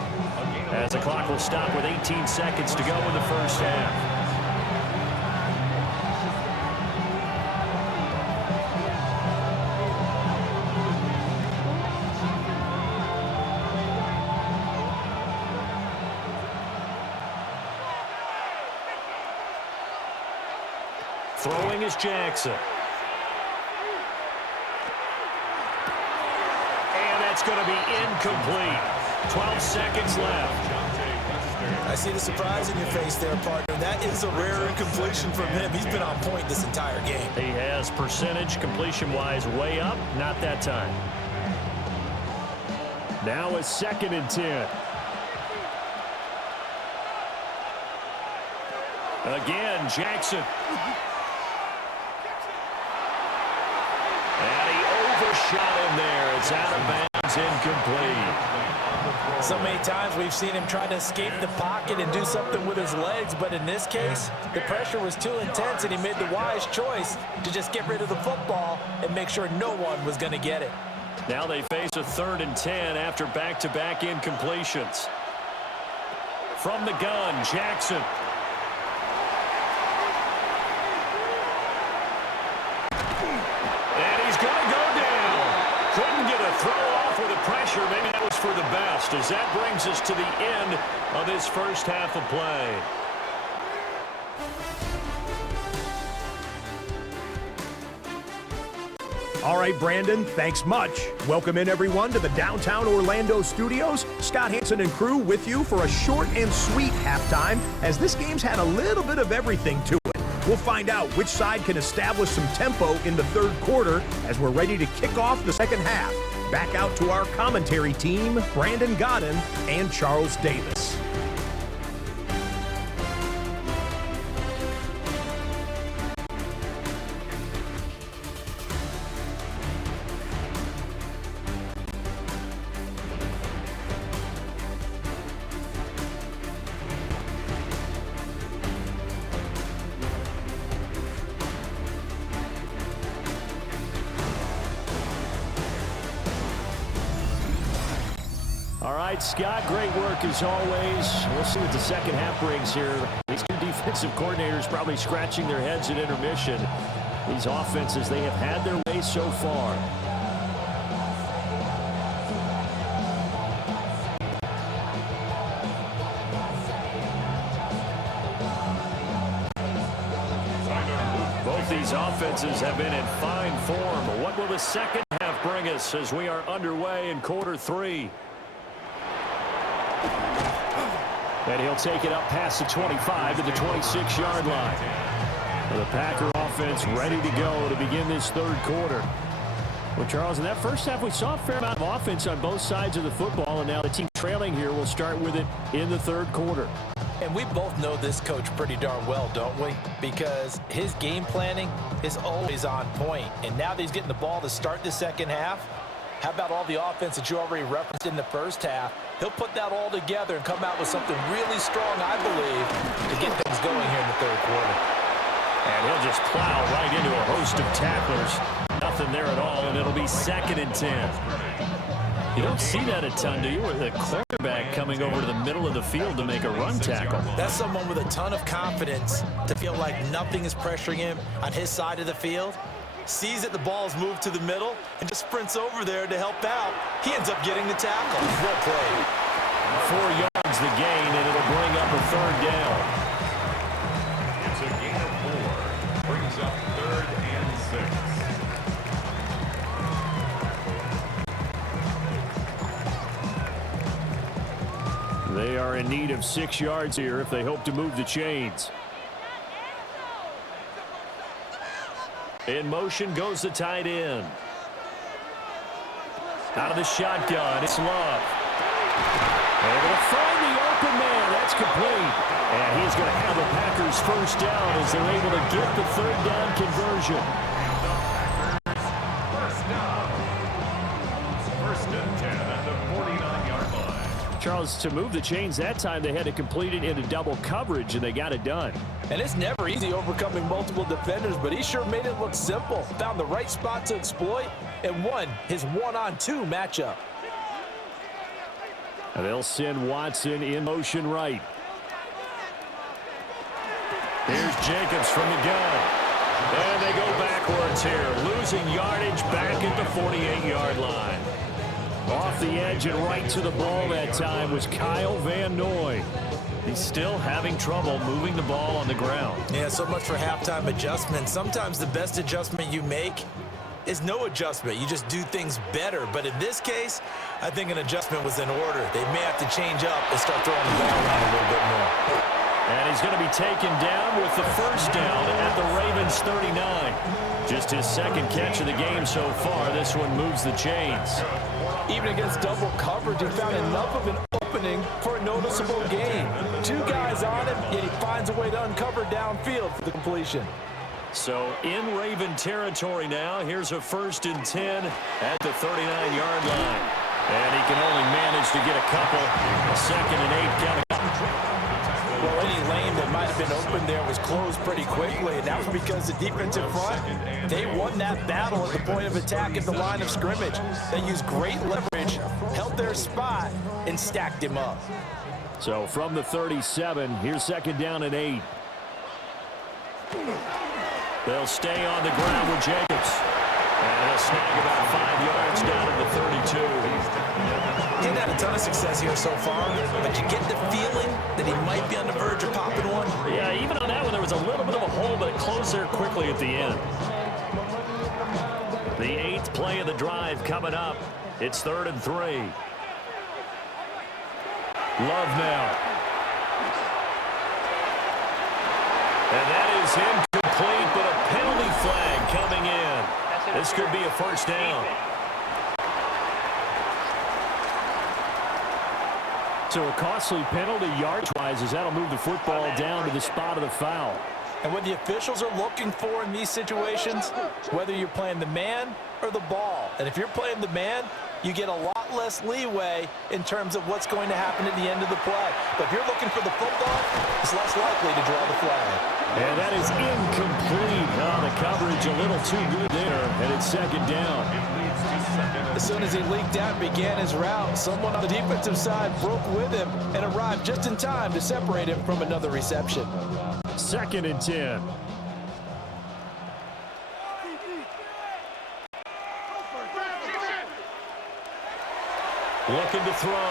as the clock will stop with 18 seconds to go in the first half. Throwing is Jackson. And that's going to be incomplete. 12 seconds left. I see the surprise in your face there, partner. That is a rare incompletion from him. He's been on point this entire game. He has percentage completion-wise way up. Not that time. Now a 2nd and 10. Again, Jackson. And he overshot him there. It's out of bounds, incomplete. So many times we've seen him try to escape the pocket and do something with his legs, but in this case, the pressure was too intense and he made the wise choice to just get rid of the football and make sure no one was going to get it. Now they face a 3rd and 10 after back-to-back incompletions. From the gun, Jackson. And he's going to go down. Couldn't get a throw off with the pressure. Maybe that was for the best, as that brings us to the end of this first half of play. All right, Brandon, thanks much. Welcome in, everyone, to the downtown Orlando studios. Scott Hansen and crew with you for a short and sweet halftime, as this game's had a little bit of everything to it. We'll find out which side can establish some tempo in the 3rd quarter as we're ready to kick off the 2nd half. Back out to our commentary team, Brandon Godden and Charles Davis. All right, Scott, great work as always. We'll see what the second half brings here. These two defensive coordinators probably scratching their heads at intermission. These offenses, they have had their way so far. Both these offenses have been in fine form. What will the second half bring us as we are underway in quarter three? And he'll take it up past the 25 to the 26-yard line. The Packer offense ready to go to begin this third quarter. Well, Charles, in that first half, we saw a fair amount of offense on both sides of the football, and now the team trailing here will start with it in the third quarter. And we both know this coach pretty darn well, don't we? Because his game planning is always on point. And now that he's getting the ball to start the second half, how about all the offense that you already referenced in the first half? He'll put that all together and come out with something really strong, I believe, to get things going here in the third quarter. And he'll just plow right into a host of tacklers. Nothing there at all, and it'll be 2nd and 10. You don't see that a ton, do you? With the quarterback coming over to the middle of the field to make a run tackle. That's someone with a ton of confidence to feel like nothing is pressuring him on his side of the field. Sees that the ball's moved to the middle and just sprints over there to help out. He ends up getting the tackle. Well played. 4 yards the gain, and it'll bring up a third down. It's a gain of 4. Brings up 3rd and 6. They are in need of 6 yards here if they hope to move the chains. In motion goes the tight end. Out of the shotgun, it's Love. Able to find the open man. That's complete. And he's going to have the Packers first down as they're able to get the third down conversion. First down. 1st and 10 at the 49-yard line. Charles, to move the chains that time, they had to complete it into double coverage, and they got it done. And it's never easy overcoming multiple defenders, but he sure made it look simple. Found the right spot to exploit and won his 1-on-2 matchup. And they'll send Watson in motion right. Here's Jacobs from the gun. And they go backwards here, losing yardage back at the 48-yard line. Off the edge and right to the ball that time was Kyle Van Noy. He's still having trouble moving the ball on the ground. Yeah, so much for halftime adjustment. Sometimes the best adjustment you make is no adjustment. You just do things better. But in this case, I think an adjustment was in order. They may have to change up and start throwing the ball around a little bit more. And he's going to be taken down with the first down at the Ravens 39. Just his 2nd catch of the game so far. This one moves the chains. Even against double coverage, he found enough of an opening for a noticeable gain. 2 guys on him, yet he finds a way to uncover downfield for the completion. So in Raven territory now, here's a 1st and 10 at the 39-yard line. And he can only manage to get a couple. A 2nd and 8 coming up. Well, any lane that might have been open there was closed pretty quickly, and that was because the defensive front, they won that battle at the point of attack at the line of scrimmage. They used great leverage, held their spot, and stacked him up. So from the 37, here's 2nd down and 8. They'll stay on the ground with Jacobs. And he'll snag about 5 yards down at the 32. He's had a ton of success here so far, but you get the feeling that he might be on the verge of popping one. Yeah, even on that one, there was a little bit of a hole, but it closed there quickly at the end. The 8th play of the drive coming up. It's 3rd and 3. Love now. And that is incomplete, but a penalty flag coming in. This could be a first down. So a costly penalty yardage-wise as that'll move the football down to the spot of the foul. And what the officials are looking for in these situations, whether you're playing the man or the ball. And if you're playing the man, you get a lot less leeway in terms of what's going to happen at the end of the play. But if you're looking for the football, it's less likely to draw the flag. And that is incomplete. Oh, the coverage a little too good there, and it's second down. As soon as he leaked out and began his route, someone on the defensive side broke with him and arrived just in time to separate him from another reception. 2nd and 10. Looking to throw.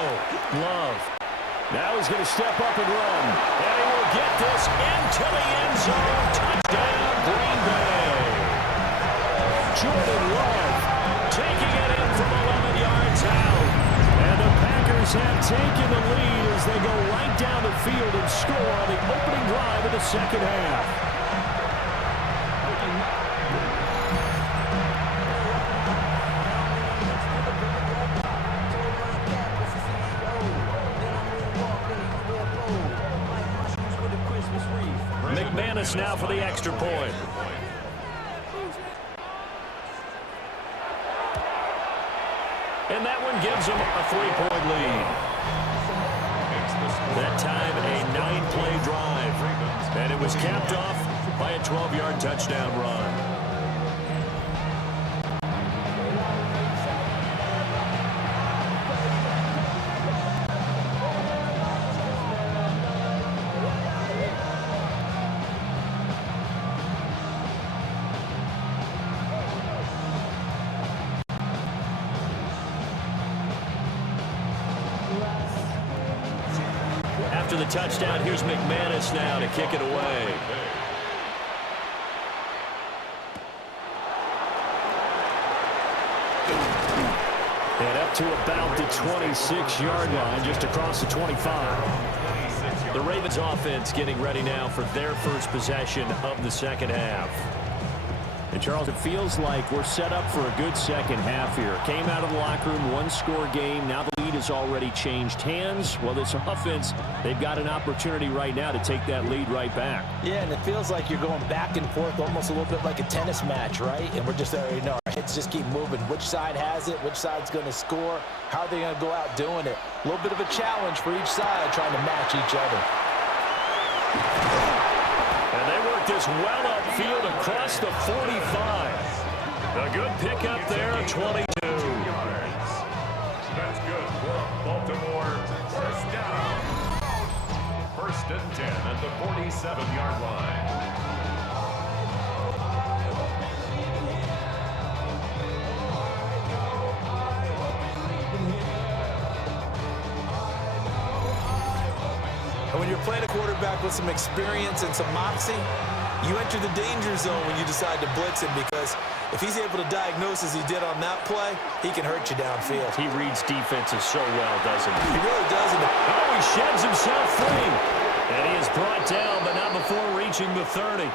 Love. Now he's going to step up and run. And he will get this into the end zone. Touchdown, Green Bay. Jordan Love taking it in from 11 yards out. And the Packers have taken the lead as they go right down the field and score on the opening drive of the second half. McManus now for the extra point. And that one gives them a 3-point lead. That time a 9-play drive. And it was capped off by a 12-yard touchdown run. After the touchdown, here's McManus now to kick it away. And up to about the 26-yard line, just across the 25. The Ravens offense getting ready now for their first possession of the second half. And, Charles, it feels like we're set up for a good second half here. Came out of the locker room, one-score game. Now the lead has already changed hands. Well, this offense, they've got an opportunity right now to take that lead right back. Yeah, and it feels like you're going back and forth almost a little bit like a tennis match, right? And we're just already know our heads just keep moving. Which side has it? Which side's going to score? How are they going to go out doing it? A little bit of a challenge for each side trying to match each other. And they work this well upfield across the 45. A good pickup there, 22. That's good for Baltimore. First down. 1st and 10 at the 47-yard line. And when you're playing a quarterback with some experience and some moxie, you enter the danger zone when you decide to blitz him, because if he's able to diagnose as he did on that play, he can hurt you downfield. He reads defenses so well, doesn't he? He really does. Oh, he sheds himself free. And he is brought down, but not before reaching the 30.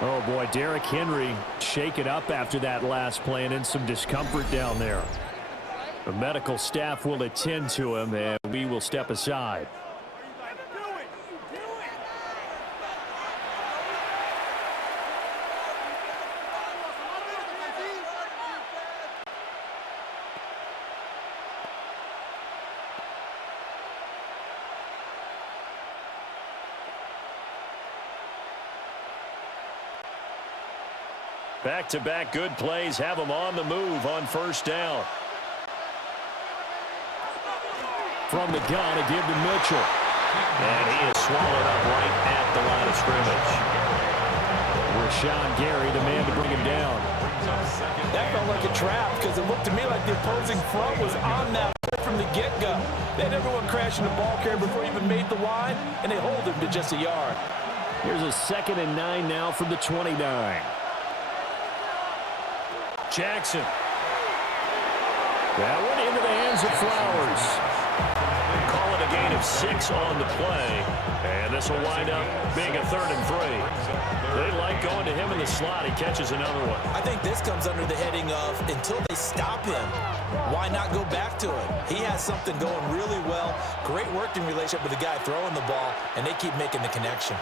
Oh, boy, Derrick Henry shaken up after that last play and in some discomfort down there. The medical staff will attend to him, and we will step aside. Back-to-back good plays have them on the move on first down. From the gun, a give to Mitchell. And he is swallowed up right at the line of scrimmage. Rashawn Gary, the man to bring him down. That felt like a trap, because it looked to me like the opposing front was on that from the get-go. They had everyone crashing the ball carrier before he even made the line, and they hold him to just a yard. Here's a 2nd and 9 now from the 29. Jackson. That one into the hands of Flowers. Call it a gain of of 6 on the play. And this will wind up being a 3rd and 3. They like going to him in the slot. He catches another one. I think this comes under the heading of until they stop him, why not go back to him? He has something going really well. Great working relationship with the guy throwing the ball, and they keep making the connection.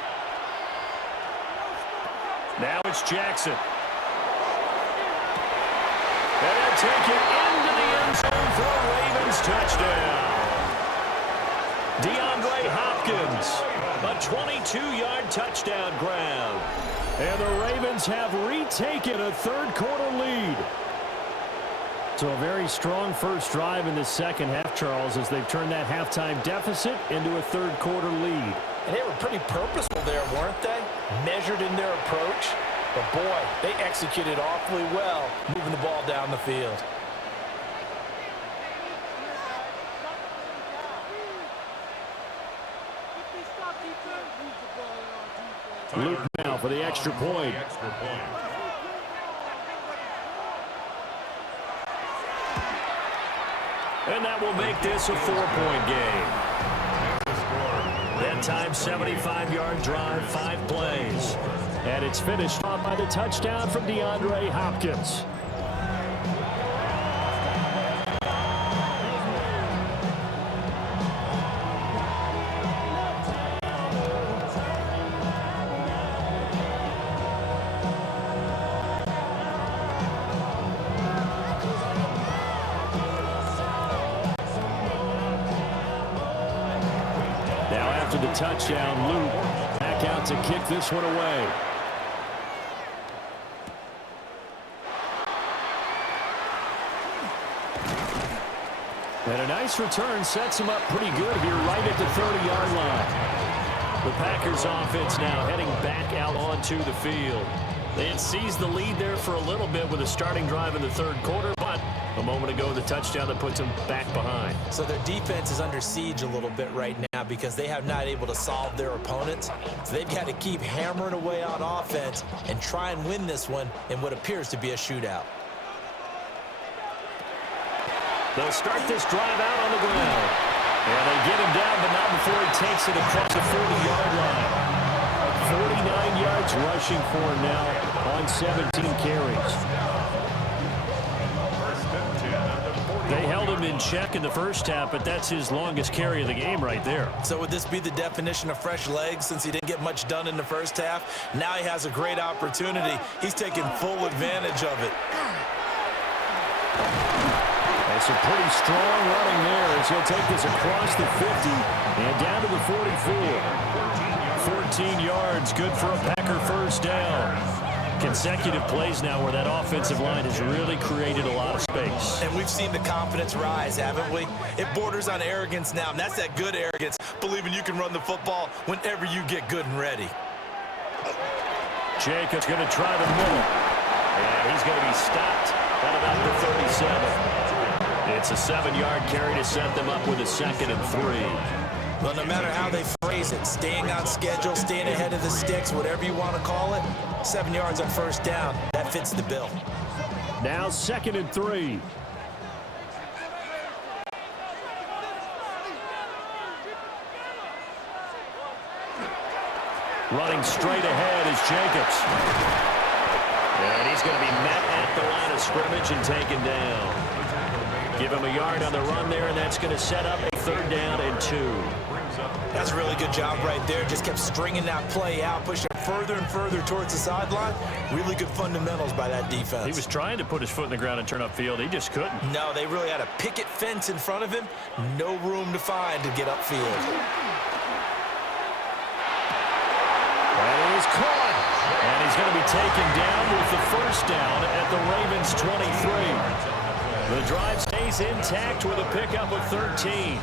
Now it's Jackson. And they'll take it into the end zone for a Ravens touchdown. DeAndre Hopkins, a 22-yard touchdown grab. And the Ravens have retaken a 3rd quarter lead. So a very strong first drive in the second half, Charles, as they've turned that halftime deficit into a 3rd quarter lead. And they were pretty purposeful there, weren't they? Measured in their approach. But, boy, they executed awfully well moving the ball down the field. Luke now for the extra point. And that will make this a 4-point game. That time, 75-yard drive, 5 plays. And it's finished off by the touchdown from DeAndre Hopkins. Now after the touchdown, Luke back out to kick this one away. And a nice return sets him up pretty good here right at the 30-yard line. The Packers offense now heading back out onto the field. They had seized the lead there for a little bit with a starting drive in the 3rd quarter, but a moment ago the touchdown that puts them back behind. So their defense is under siege a little bit right now because they have not able to solve their opponents. So they've got to keep hammering away on offense and try and win this one in what appears to be a shootout. They'll start this drive out on the ground. And they get him down, but not before he takes it across the 40-yard line. 49 yards rushing for him now on 17 carries. They held him in check in the first half, but that's his longest carry of the game right there. So would this be the definition of fresh legs since he didn't get much done in the first half? Now he has a great opportunity. He's taking full advantage of it. That's a pretty strong running there as he'll take this across the 50 and down to the 44. 14 yards, good for a Packer first down. Consecutive plays now where that offensive line has really created a lot of space. And we've seen the confidence rise, haven't we? It borders on arrogance now, and that's that good arrogance, believing you can run the football whenever you get good and ready. Jacobs going to try the middle. And he's going to be stopped at about the 37. It's a 7-yard carry to set them up with a 2nd and 3. Well, no matter how they phrase it, staying on schedule, staying ahead of the sticks, whatever you want to call it, 7 yards on first down, that fits the bill. Now 2nd and 3. Running straight ahead is Jacobs. And he's going to be met at the line of scrimmage and taken down. Give him a yard on the run there, and that's going to set up a 3rd down and 2. That's a really good job right there. Just kept stringing that play out, pushing it further and further towards the sideline. Really good fundamentals by that defense. He was trying to put his foot in the ground and turn upfield. He just couldn't. No, they really had a picket fence in front of him. No room to find to get upfield. And he's caught. And he's going to be taken down with the first down at the Ravens 23. The drive stays intact with a pickup of 13.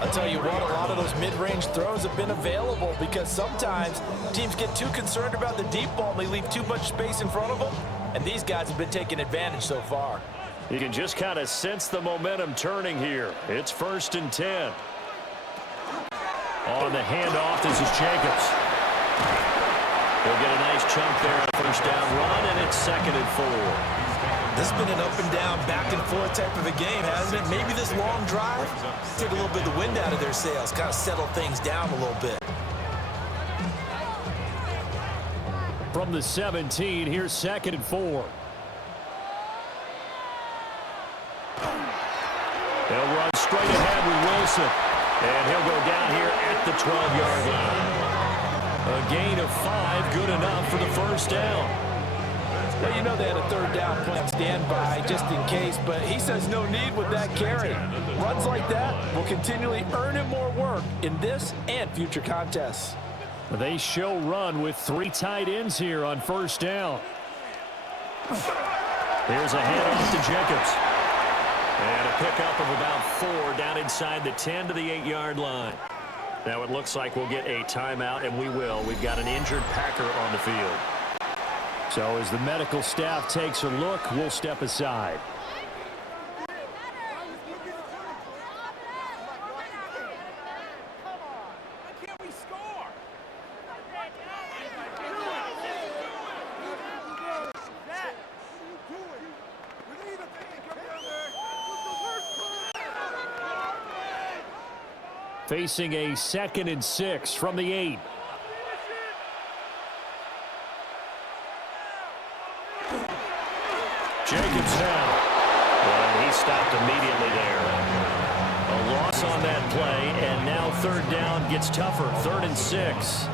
I'll tell you what, a lot of those mid-range throws have been available because sometimes teams get too concerned about the deep ball and they leave too much space in front of them, and these guys have been taking advantage so far. You can just kind of sense the momentum turning here. It's 1st and 10. On the handoff, this is Jacobs. He'll get a nice chunk there on first down run, and it's 2nd and 4. This has been an up and down, back and forth type of a game, hasn't it? Maybe this long drive took a little bit of the wind out of their sails, kind of settle things down a little bit. From the 17, here's 2nd and 4. They'll run straight ahead with Wilson. And he'll go down here at the 12-yard line. A gain of 5, good enough for the first down. Well, you know they had a 3rd down plan standby just in case, but he says no need with that carry. Runs like that will continually earn him more work in this and future contests. They show run with 3 tight ends here on 1st down. Here's a handoff to Jacobs. And a pickup of about 4 down inside the 10 to the 8-yard line. Now it looks like we'll get a timeout, and we will. We've got an injured Packer on the field. So as the medical staff takes a look, we'll step aside. Facing a 2nd and 6 from the 8. Jacobs now. And he stopped immediately there. A loss on that play, and now 3rd down gets tougher. 3rd and 6.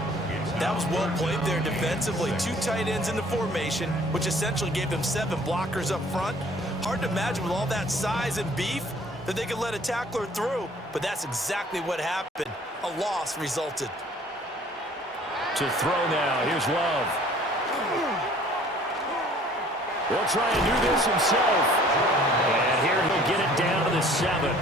That was well played there defensively. 2 tight ends in the formation, which essentially gave them 7 blockers up front. Hard to imagine with all that size and beef that they could let a tackler through, but that's exactly what happened. A loss resulted. To throw now, here's Love. He'll try and do this himself. And here he'll get it down to the 7.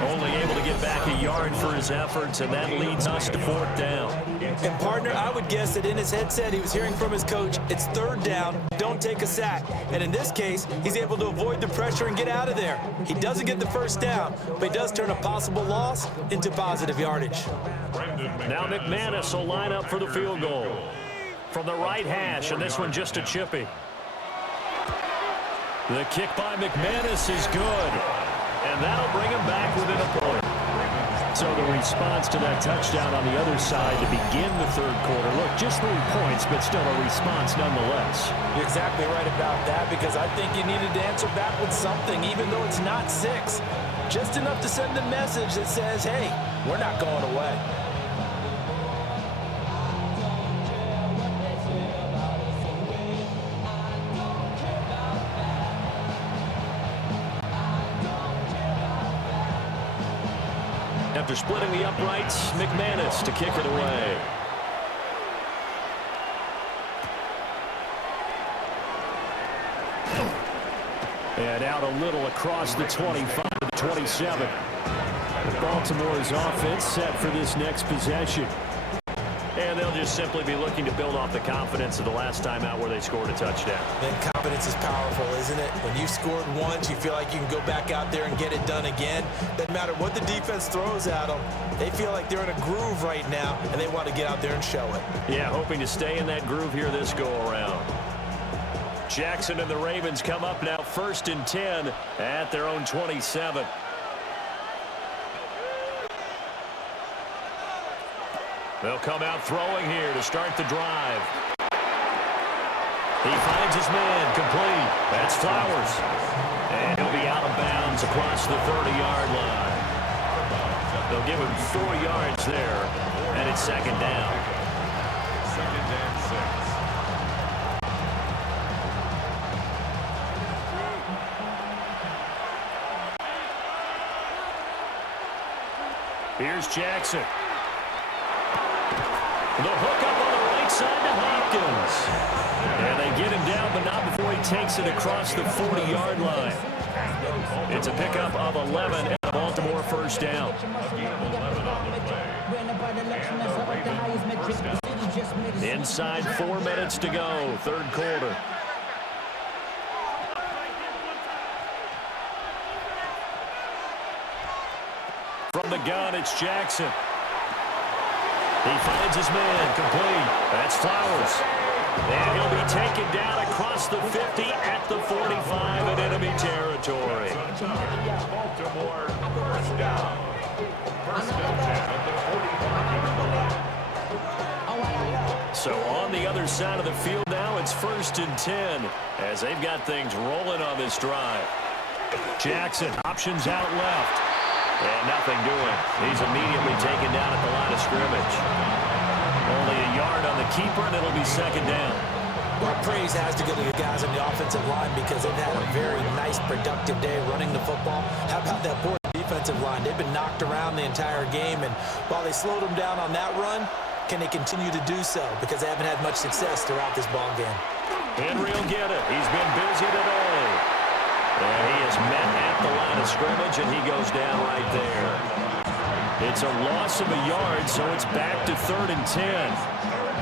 Only able to get back a yard for his efforts, and that leads us to 4th down. And partner, I would guess that in his headset he was hearing from his coach, it's 3rd down, don't take a sack. And in this case, he's able to avoid the pressure and get out of there. He doesn't get the 1st down, but he does turn a possible loss into positive yardage. Now McManus will line up for the field goal. From the right hash, and this one just a chippy. The kick by McManus is good. And that'll bring him back within a point. So the response to that touchdown on the other side to begin the 3rd quarter. Look, just 3 points, but still a response nonetheless. You're exactly right about that, because I think you needed to answer back with something, even though it's not 6. Just enough to send a message that says, hey, we're not going away. After splitting the uprights, McManus to kick it away. And out a little across the 25 to the 27. Baltimore's offense set for this next possession. And they'll just simply be looking to build off the confidence of the last time out where they scored a touchdown. Then confidence is powerful, isn't it? When you scored once, you feel like you can go back out there and get it done again. Doesn't matter what the defense throws at them. They feel like they're in a groove right now, and they want to get out there and show it. Yeah, hoping to stay in that groove here this go-around. Jackson and the Ravens come up now 1st and 10 at their own 27. They'll come out throwing here to start the drive. He finds his man, complete. That's Flowers. And he'll be out of bounds across the 30-yard line. They'll give him 4 yards there, and it's 2nd down. 2nd and 6. Here's Jackson. The hook up on the right side to Hopkins. And they get him down, but not before he takes it across the 40-yard line. It's a pickup of 11 and a Baltimore 1st down. Inside 4 minutes to go, 3rd quarter. From the gun, it's Jackson. He finds his man, complete. That's Flowers. And he'll be taken down across the 50 at the 45 in enemy territory. Baltimore, first down. First and 10 at the 45. So on the other side of the field now, it's 1st and 10 as they've got things rolling on this drive. Jackson options out left. And nothing doing. He's immediately taken down at the line of scrimmage. Only a yard on the keeper, and it'll be 2nd down. Well, praise has to go to the guys on the offensive line because they've had a very nice, productive day running the football. How about that poor defensive line? They've been knocked around the entire game, and while they slowed them down on that run, can they continue to do so? Because they haven't had much success throughout this ball game. Henry will get it. He's been busy today. And he is met at the line of scrimmage, and he goes down right there. It's a loss of a yard, so it's back to 3rd and 10.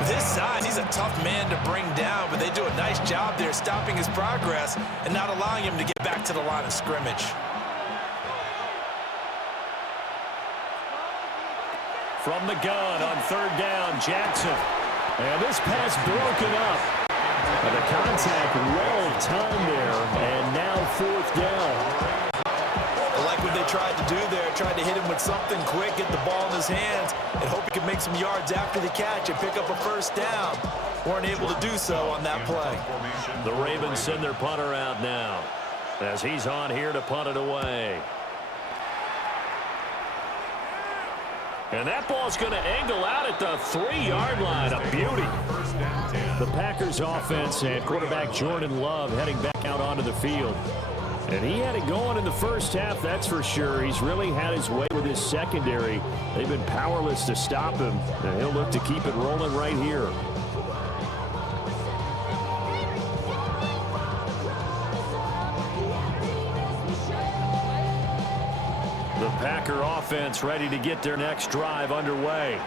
This size, he's a tough man to bring down, but they do a nice job there stopping his progress and not allowing him to get back to the line of scrimmage. From the gun on 3rd down, Jackson. And this pass broken up. And the contact well timed there, and now 4th down. I like what they tried to do there, tried to hit him with something quick, get the ball in his hands, and hope he could make some yards after the catch and pick up a 1st down. Weren't able to do so on that play. The Ravens send their punter out now as he's on here to punt it away. And that ball's going to angle out at the 3-yard line. A beauty. The Packers offense and quarterback Jordan Love heading back out onto the field. And he had it going in the first half, that's for sure. He's really had his way with his secondary. They've been powerless to stop him, and he'll look to keep it rolling right here. The Packer offense ready to get their next drive underway.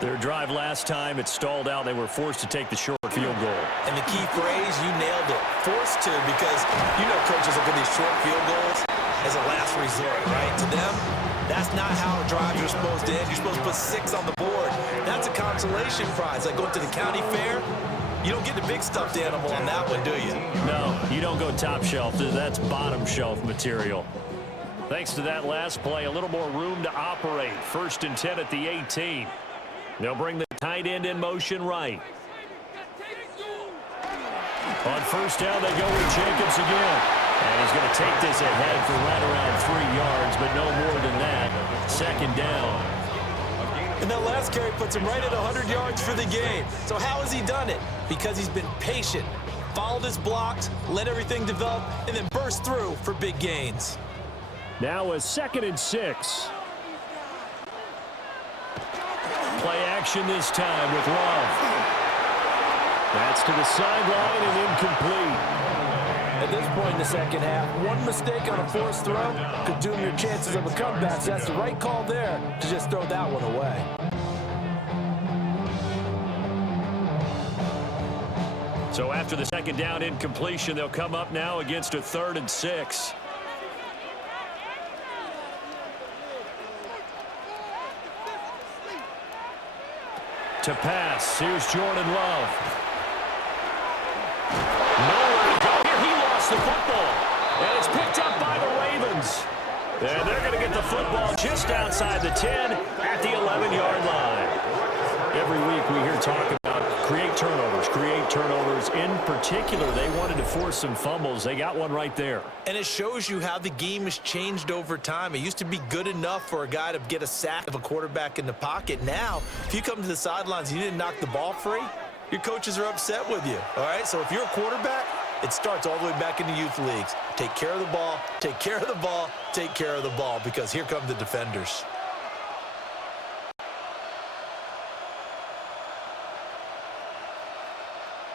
Their drive last time, it stalled out. They were forced to take the short field goal. And the key phrase, you nailed it. Forced to, because you know coaches look at these short field goals as a last resort, right? To them, that's not how drives are supposed to end. You're supposed to put 6 on the board. That's a consolation prize. Like going to the county fair, you don't get the big stuffed animal on that one, do you? No, you don't go top shelf. That's bottom shelf material. Thanks to that last play, a little more room to operate. 1st and 10 at the 18. They'll bring the tight end in motion right. On 1st down, they go with Jacobs again. And he's going to take this ahead for right around 3 yards, but no more than that. 2nd down. And that last carry puts him right at 100 yards for the game. So how has he done it? Because he's been patient, followed his blocks, let everything develop, and then burst through for big gains. Now a 2nd and 6. Play action this time with Love. That's to the sideline and incomplete. At this point in the second half, one mistake on a forced throw could doom your chances of a comeback. So that's the right call there to just throw that one away. So after the 2nd down incompletion, they'll come up now against a 3rd and 6. To pass, here's Jordan Love. Nowhere to go here. He lost the football. And it's picked up by the Ravens. And they're going to get the football just outside the 10 at the 11-yard line. Every week we hear talk about create turnovers. In particular, they wanted to force some fumbles. They got one right there. And it shows you how the game has changed over time. It used to be good enough for a guy to get a sack of a quarterback in the pocket. Now, if you come to the sidelines and you didn't knock the ball free, your coaches are upset with you, all right? So if you're a quarterback, it starts all the way back in the youth leagues. Take care of the ball, take care of the ball, take care of the ball, because here come the defenders.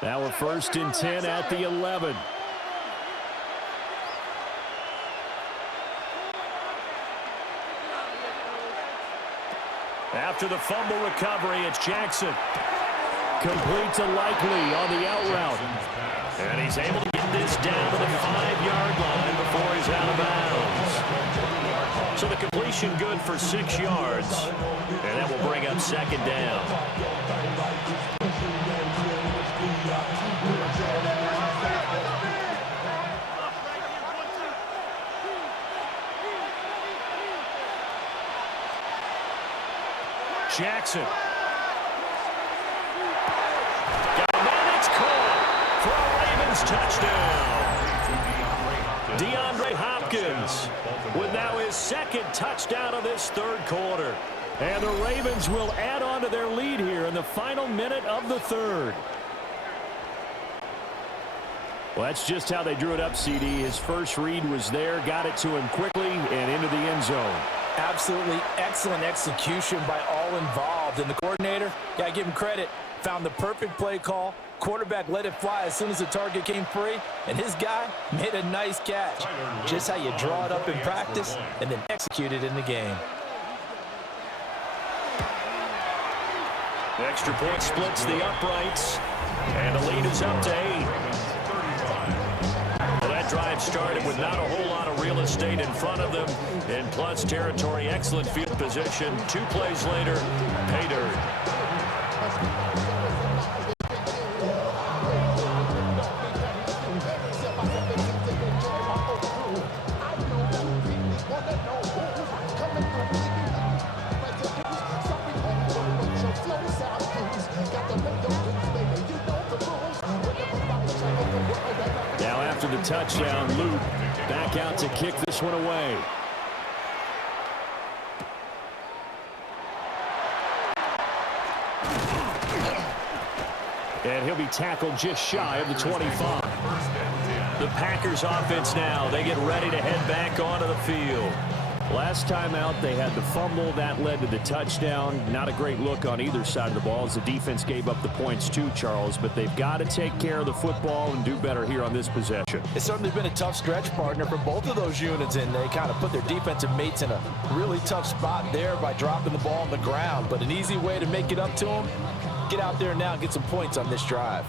Now a 1st and 10 at the 11. After the fumble recovery, it's Jackson. Complete to Likely on the out route. And he's able to get this down to the 5-yard line before he's out of bounds. So the completion good for 6 yards. And that will bring up 2nd down. Jackson. Got him, and it's caught for a Ravens touchdown. DeAndre Hopkins with now his second touchdown of this third quarter. And the Ravens will add on to their lead here in the final minute of the third. Well, that's just how they drew it up, CD. His first read was there, got it to him quickly, and into the end zone. Absolutely excellent execution by all involved. And the coordinator, got to give him credit, found the perfect play call. Quarterback let it fly as soon as the target came free, and his guy made a nice catch. Just how you draw it up in practice and then execute it in the game. The extra point splits the uprights, and the lead is up to 8. Well, that drive started with not a whole lot of real estate in front of them. In plus territory, excellent field position. 2 plays later, pay dirt. Now after the touchdown, Luke back out to kick this one away. And he'll be tackled just shy of the 25. The Packers offense now, they get ready to head back onto the field. Last time out, they had the fumble. That led to the touchdown. Not a great look on either side of the ball as the defense gave up the points too, Charles. But they've got to take care of the football and do better here on this possession. It's certainly been a tough stretch, partner, for both of those units, and they kind of put their defensive mates in a really tough spot there by dropping the ball on the ground. But an easy way to make it up to them, get out there now and get some points on this drive.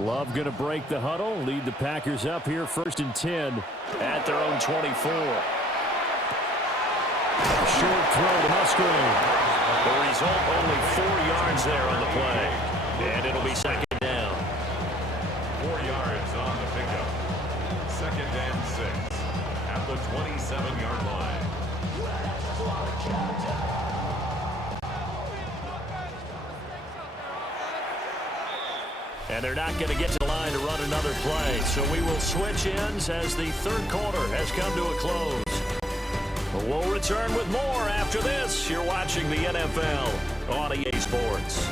Love going to break the huddle, lead the Packers up here 1st and 10 at their own 24. Short throw to Musgrave. The result, only 4 yards there on the play. And it'll be 2nd down. 4 yards on the pickup. 2nd and 6 at the 27-yard line. And they're not going to get to the line to run another play. So we will switch ends as the third quarter has come to a close. We'll return with more after this. You're watching the NFL on EA Sports.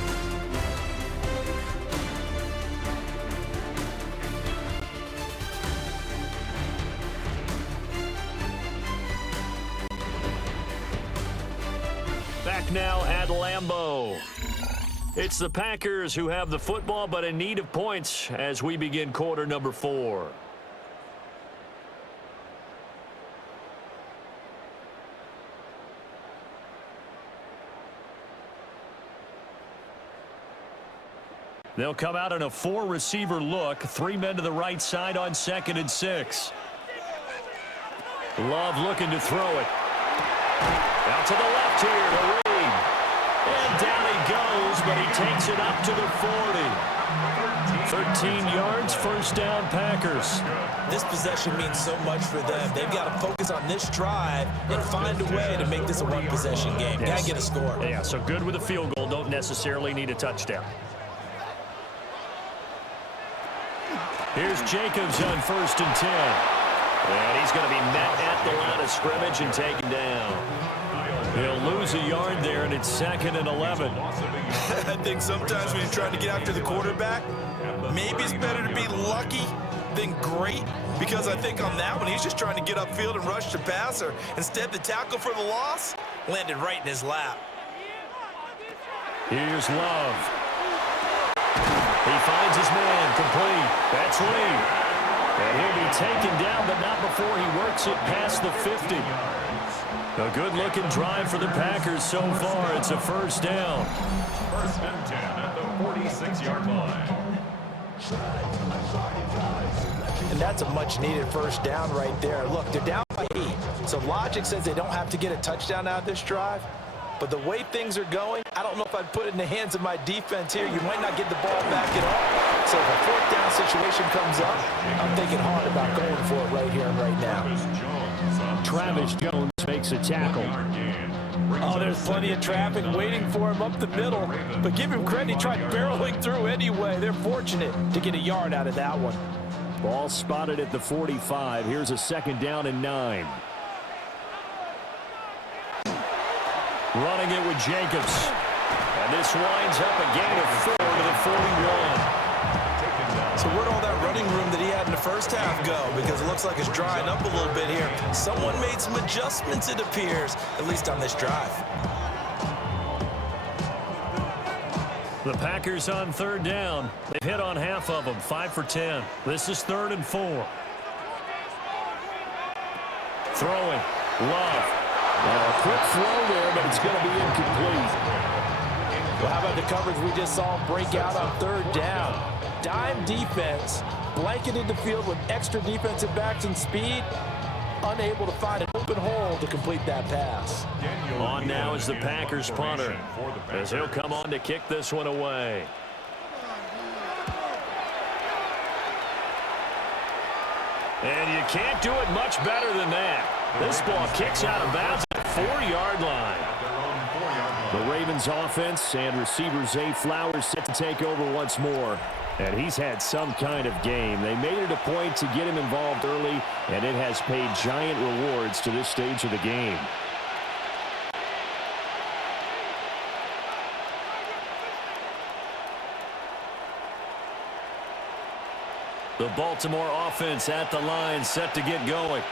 Back now at Lambeau. It's the Packers who have the football but in need of points as we begin quarter number 4. They'll come out in a 4-receiver look. 3 men to the right side on 2nd and 6. Love looking to throw it. Out to the left here to Reed. And down he goes, but he takes it up to the 40. 13 yards, 1st down Packers. This possession means so much for them. They've got to focus on this drive and find a way to make this a one-possession game. Got to get a score. Yeah, so good with a field goal. Don't necessarily need a touchdown. Here's Jacobs on 1st and 10. And he's going to be met at the line of scrimmage and taken down. He'll lose a yard there, and it's 2nd and 11. I think sometimes when you're trying to get after the quarterback, maybe it's better to be lucky than great, because I think on that one, he's just trying to get upfield and rush the passer. Instead, the tackle for the loss landed right in his lap. Here's Love. He finds his man, complete. That's Lee. And he'll be taken down, but not before he works it past the 50. A good-looking drive for the Packers so far. It's a 1st down. 1st and 10 at the 46-yard line. And that's a much-needed 1st down right there. Look, they're down by 8. So logic says they don't have to get a touchdown out of this drive. But the way things are going, I don't know if I'd put it in the hands of my defense here. You might not get the ball back at all. So if a fourth down situation comes up, I'm thinking hard about going for it right here and right now. Travis Jones makes a tackle. Oh, there's plenty of traffic waiting for him up the middle. But give him credit, he tried barreling through anyway. They're fortunate to get a yard out of that one. Ball spotted at the 45. Here's a second down and 9. Running it with Jacobs. And this winds up a gain of 4 to the 41. So where'd all that running room that he had in the first half go? Because it looks like it's drying up a little bit here. Someone made some adjustments, it appears, at least on this drive. The Packers on third down. They've hit on half of them, 5 for 10. This is 3rd and 4. Throwing. Love. A quick throw there, but it's going to be incomplete. Well, how about the coverage we just saw break out on third down? Dime defense, blanketed the field with extra defensive backs and speed, unable to find an open hole to complete that pass. On now is the Packers punter, as he'll come on to kick this one away. And you can't do it much better than that. This ball kicks out of bounds at the 4-yard line. The Ravens offense and receiver Zay Flowers set to take over once more. And he's had some kind of game. They made it a point to get him involved early, and it has paid giant rewards to this stage of the game. The Baltimore offense at the line, set to get going.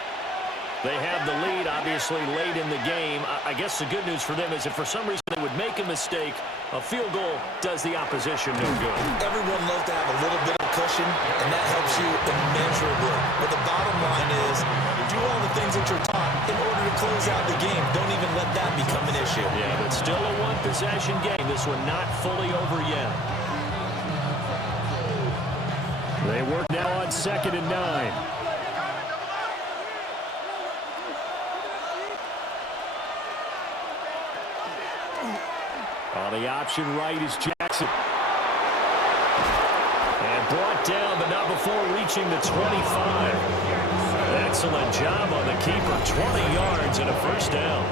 They have the lead, obviously, late in the game. I guess the good news for them is if for some reason they would make a mistake, a field goal does the opposition no good. Everyone loves to have a little bit of cushion, and that helps you immeasurably. But the bottom line is, do all the things that you're taught in order to close out the game. Don't even let that become an issue. Yeah, but still a one-possession game. This one not fully over yet. They work now on 2nd and 9. On the option right is Jackson. And brought down, but not before reaching the 25. Excellent job on the keeper. 20 yards and a first down.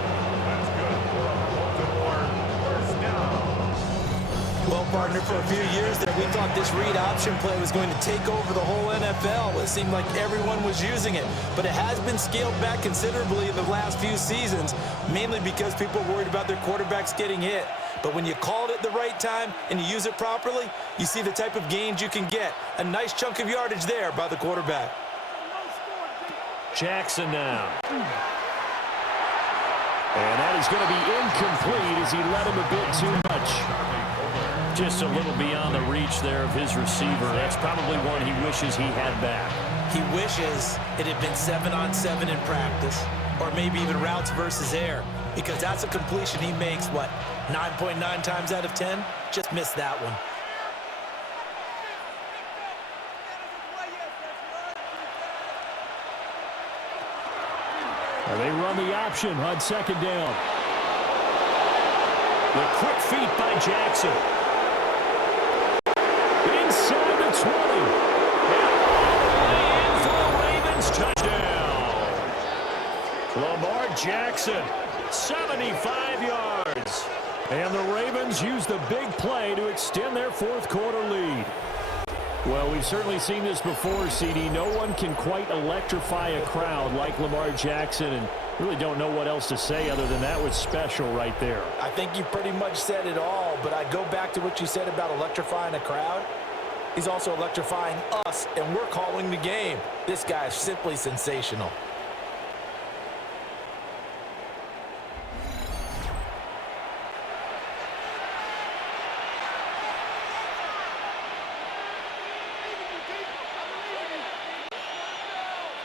Well, partner, for a few years there, we thought this read option play was going to take over the whole NFL. It seemed like everyone was using it. But it has been scaled back considerably in the last few seasons, mainly because people are worried about their quarterbacks getting hit. But when you call it at the right time and you use it properly, you see the type of gains you can get. A nice chunk of yardage there by the quarterback. Jackson now. And that is going to be incomplete as he led him a bit too much. Just a little beyond the reach there of his receiver. That's probably one he wishes he had back. He wishes it had been 7-on-7 in practice, or maybe even routes versus air, because that's a completion he makes, 9.9 times out of 10? Just missed that one. And they run the option on 2nd down. The quick feet by Jackson. Inside the 20. And all the way in for the Ravens touchdown. Lamar Jackson, 75 yards. And the Ravens use the big play to extend their 4th quarter lead. Well, we've certainly seen this before, CD. No one can quite electrify a crowd like Lamar Jackson, and really don't know what else to say other than that was special right there. I think you pretty much said it all, but I go back to what you said about electrifying a crowd. He's also electrifying us, and we're calling the game. This guy is simply sensational.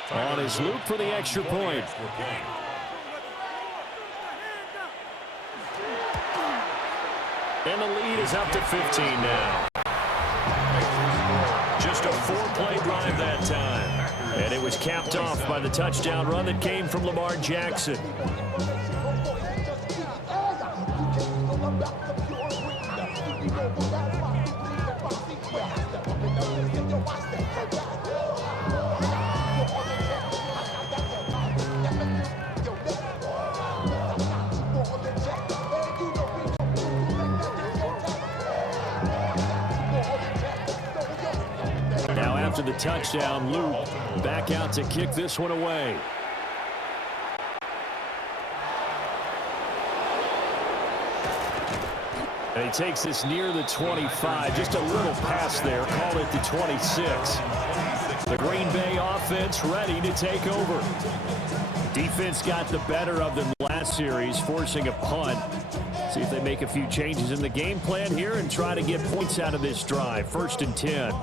On his loop for the extra point. And the lead is up to 15 now. Just a 4-play drive that time. And it was capped off by the touchdown run that came from Lamar Jackson. after the touchdown. Luke back out to kick this one away. And he takes this near the 25. Just a little pass there. Call it the 26. The Green Bay offense ready to take over. Defense got the better of them last series, forcing a punt. See if they make a few changes in the game plan here and try to get points out of this drive. 1st and 10.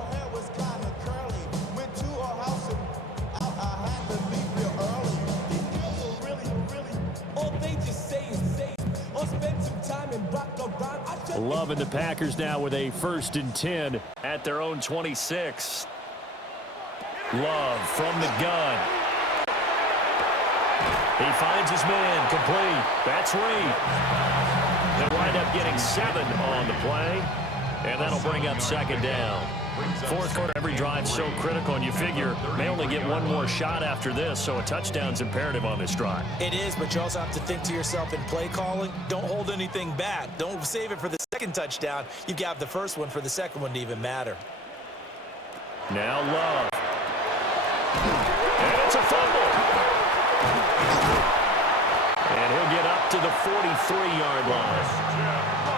Loving the Packers now with a 1st and 10 at their own 26. Love from the gun. He finds his man complete. That's Reed. They'll wind up getting 7 on the play, and that'll bring up 2nd down. 4th quarter, every drive so critical, and you figure they only get one more shot after this, so a touchdown's imperative on this drive. It is, but you also have to think to yourself in play calling, don't hold anything back. Don't save it for the 2nd touchdown. You've got the 1st one for the 2nd one to even matter. Now Love. And it's a fumble. And he'll get up to the 43-yard line.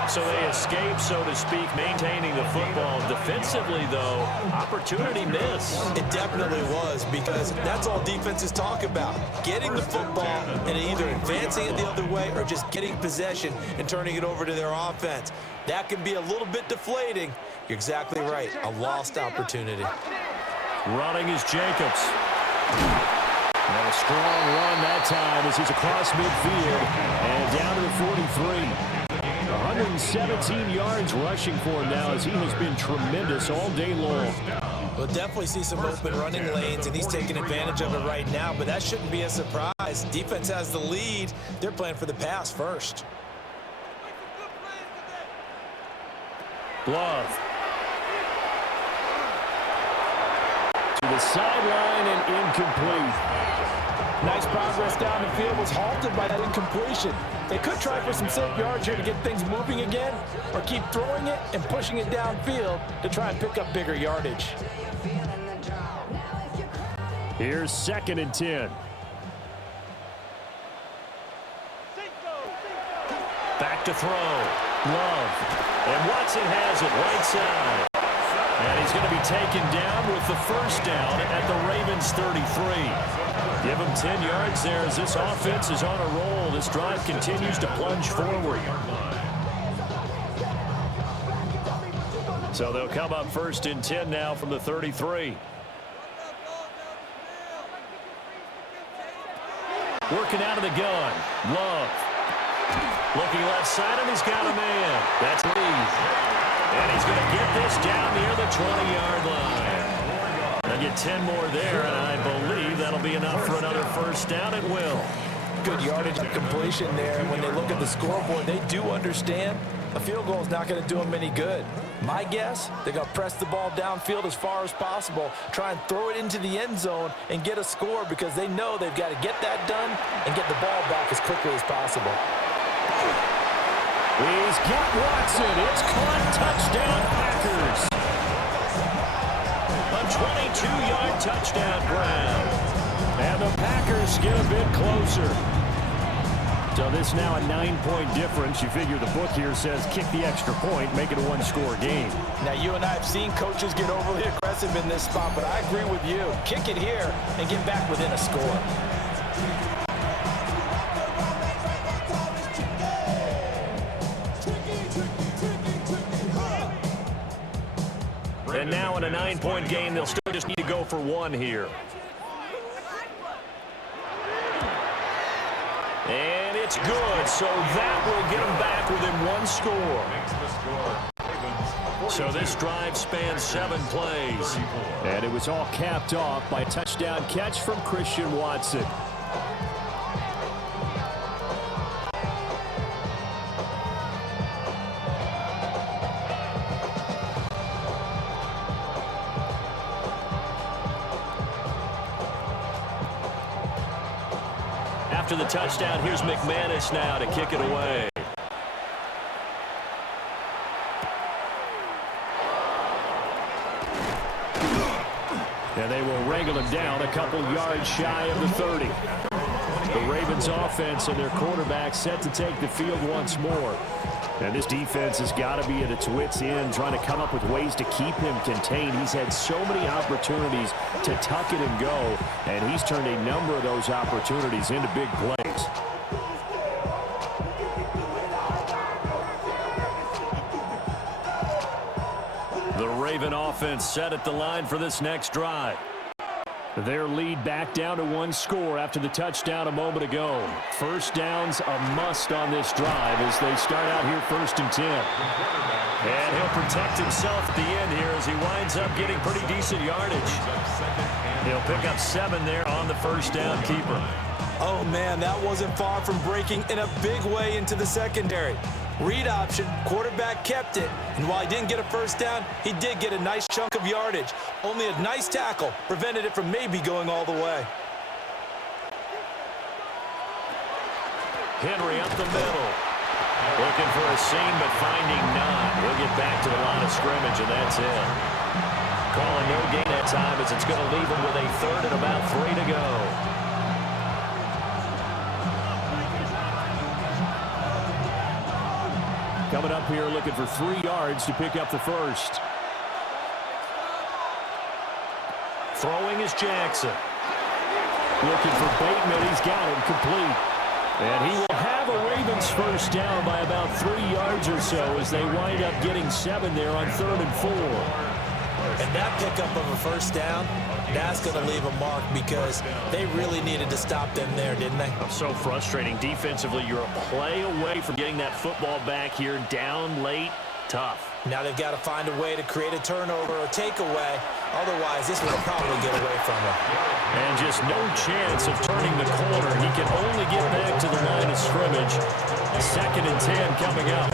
So they escape, so to speak, maintaining the football. Defensively, though, opportunity miss. It definitely was, because that's all defenses talk about. Getting the football and either advancing it the other way or just getting possession and turning it over to their offense. That can be a little bit deflating. You're exactly right. A lost opportunity. Running is Jacobs. And a strong run that time as he's across midfield and down to the 43. 117 yards rushing for him now as he has been tremendous all day long. We'll definitely see some open running lanes, and he's taking advantage of it right now, but that shouldn't be a surprise. Defense has the lead. They're playing for the pass first. Love. To the sideline and incomplete. Nice progress down the field, was halted by that incompletion. They could try for some safe yards here to get things moving again, or keep throwing it and pushing it downfield to try and pick up bigger yardage. Here's 2nd and 10. Back to throw. Love. And Watson has it right side. And he's going to be taken down with the 1st down at the Ravens 33. Give him 10 yards there as this offense is on a roll. This drive continues to plunge forward. So they'll come up 1st and 10 now from the 33. Working out of the gun. Love. Looking left side, and he's got a man. That's Reed. And he's going to get this down near the 20-yard line. They'll get 10 more there, and I believe that'll be enough for another 1st down. It will. Good yardage and completion there. When they look at the scoreboard, they do understand a field goal is not going to do them any good. My guess, they're going to press the ball downfield as far as possible, try and throw it into the end zone and get a score, because they know they've got to get that done and get the ball back as quickly as possible. He's got Watson. It's caught. Touchdown, Packers. A 22-yard touchdown grab. And the Packers get a bit closer. So this now a 9-point difference. You figure the book here says kick the extra point, make it a 1-score game. Now, you and I have seen coaches get overly aggressive in this spot, but I agree with you. Kick it here and get back within a score. And now in a 9-point game, they'll still just need to go for 1 here. And it's good, so that will get them back within 1 score. So this drive spans 7 plays. And it was all capped off by a touchdown catch from Christian Watson. After the touchdown, here's McManus now to kick it away. And they will wrangle him down a couple yards shy of the 30. The Ravens offense and their quarterback set to take the field once more. And this defense has got to be at its wits' end, trying to come up with ways to keep him contained. He's had so many opportunities to tuck it and go, and he's turned a number of those opportunities into big plays. The Raven offense set at the line for this next drive. Their lead back down to one score after the touchdown a moment ago. First down's a must on this drive as they start out here 1st and 10. And he'll protect himself at the end here as he winds up getting pretty decent yardage. He'll pick up 7 there on the first down keeper. Oh, man, that wasn't far from breaking in a big way into the secondary. Read option, quarterback kept it, and while he didn't get a first down, he did get a nice chunk of yardage. Only a nice tackle prevented it from maybe going all the way. Henry up the middle. Looking for a seam, but finding none. He'll get back to the line of scrimmage, and that's it. Calling no gain that time as it's going to leave him with a 3rd and about 3 to go. Coming up here looking for 3 yards to pick up the first. Throwing is Jackson. Looking for Bateman. He's got him complete. And he will have a Ravens first down by about 3 yards or so as they wind up getting 7 there on 3rd and 4. And that pickup of a first down, that's going to leave a mark because they really needed to stop them there, didn't they? So frustrating. Defensively, you're a play away from getting that football back here. Down late, tough. Now they've got to find a way to create a turnover or takeaway. Otherwise, this will probably get away from him. And just no chance of turning the corner. He can only get back to the line of scrimmage. 2nd and 10 coming up.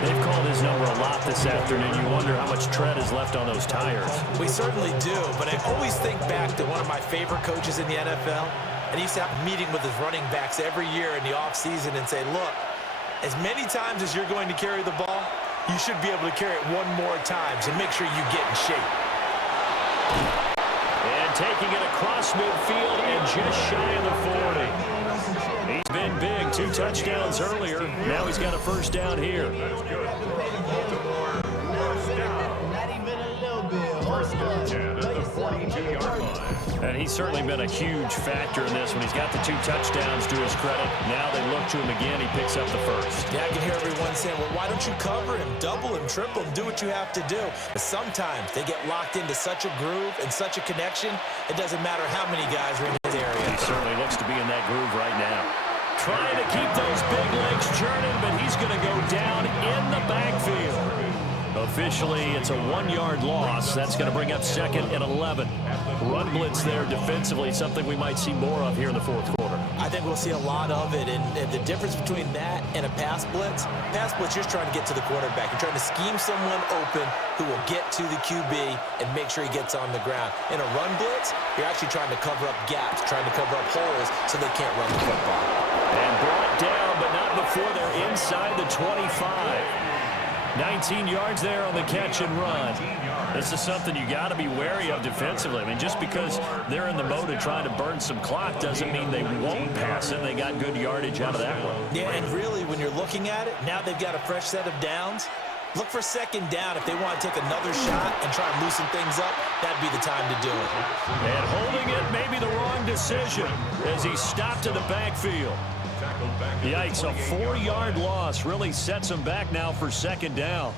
They've called his number a lot this afternoon. You wonder how much tread is left on those tires. We certainly do, but I always think back to one of my favorite coaches in the NFL, and he used to have a meeting with his running backs every year in the offseason and say, look, as many times as you're going to carry the ball, you should be able to carry it 1 more time, so make sure you get in shape. And taking it across midfield and just shy of the 40. He's been big, 2 touchdowns earlier. Now he's got a first down here. Baltimore, first down. First and 10 at the 42-yard line. And he's certainly been a huge factor in this when he's got the 2 touchdowns to his credit. Now they look to him again. He picks up the first. Yeah, I can hear everyone saying, well, why don't you cover him, double him, triple him, do what you have to do. But sometimes they get locked into such a groove and such a connection, it doesn't matter how many guys are in his area. He certainly looks to be in that groove right now. Trying to keep those big legs churning, but he's going to go down in the backfield. Officially, it's a 1-yard loss. That's going to bring up 2nd and 11. Run blitz there defensively, something we might see more of here in the 4th quarter. I think we'll see a lot of it, and the difference between that and a pass blitz, you're trying to get to the quarterback. You're trying to scheme someone open who will get to the QB and make sure he gets on the ground. In a run blitz, you're actually trying to cover up gaps, trying to cover up holes so they can't run the football. And brought down, but not before they're inside the 25. 19 yards there on the catch and run. This is something you got to be wary of defensively. I mean, just because they're in the mode of trying to burn some clock doesn't mean they won't pass it. They got good yardage out of that one. Yeah, and really, when you're looking at it, now they've got a fresh set of downs. Look for 2nd down. If they want to take another shot and try and loosen things up, that'd be the time to do it. And holding it may be the wrong decision as he stopped in the backfield. Yikes, a 4-yard loss really sets him back now for 2nd down.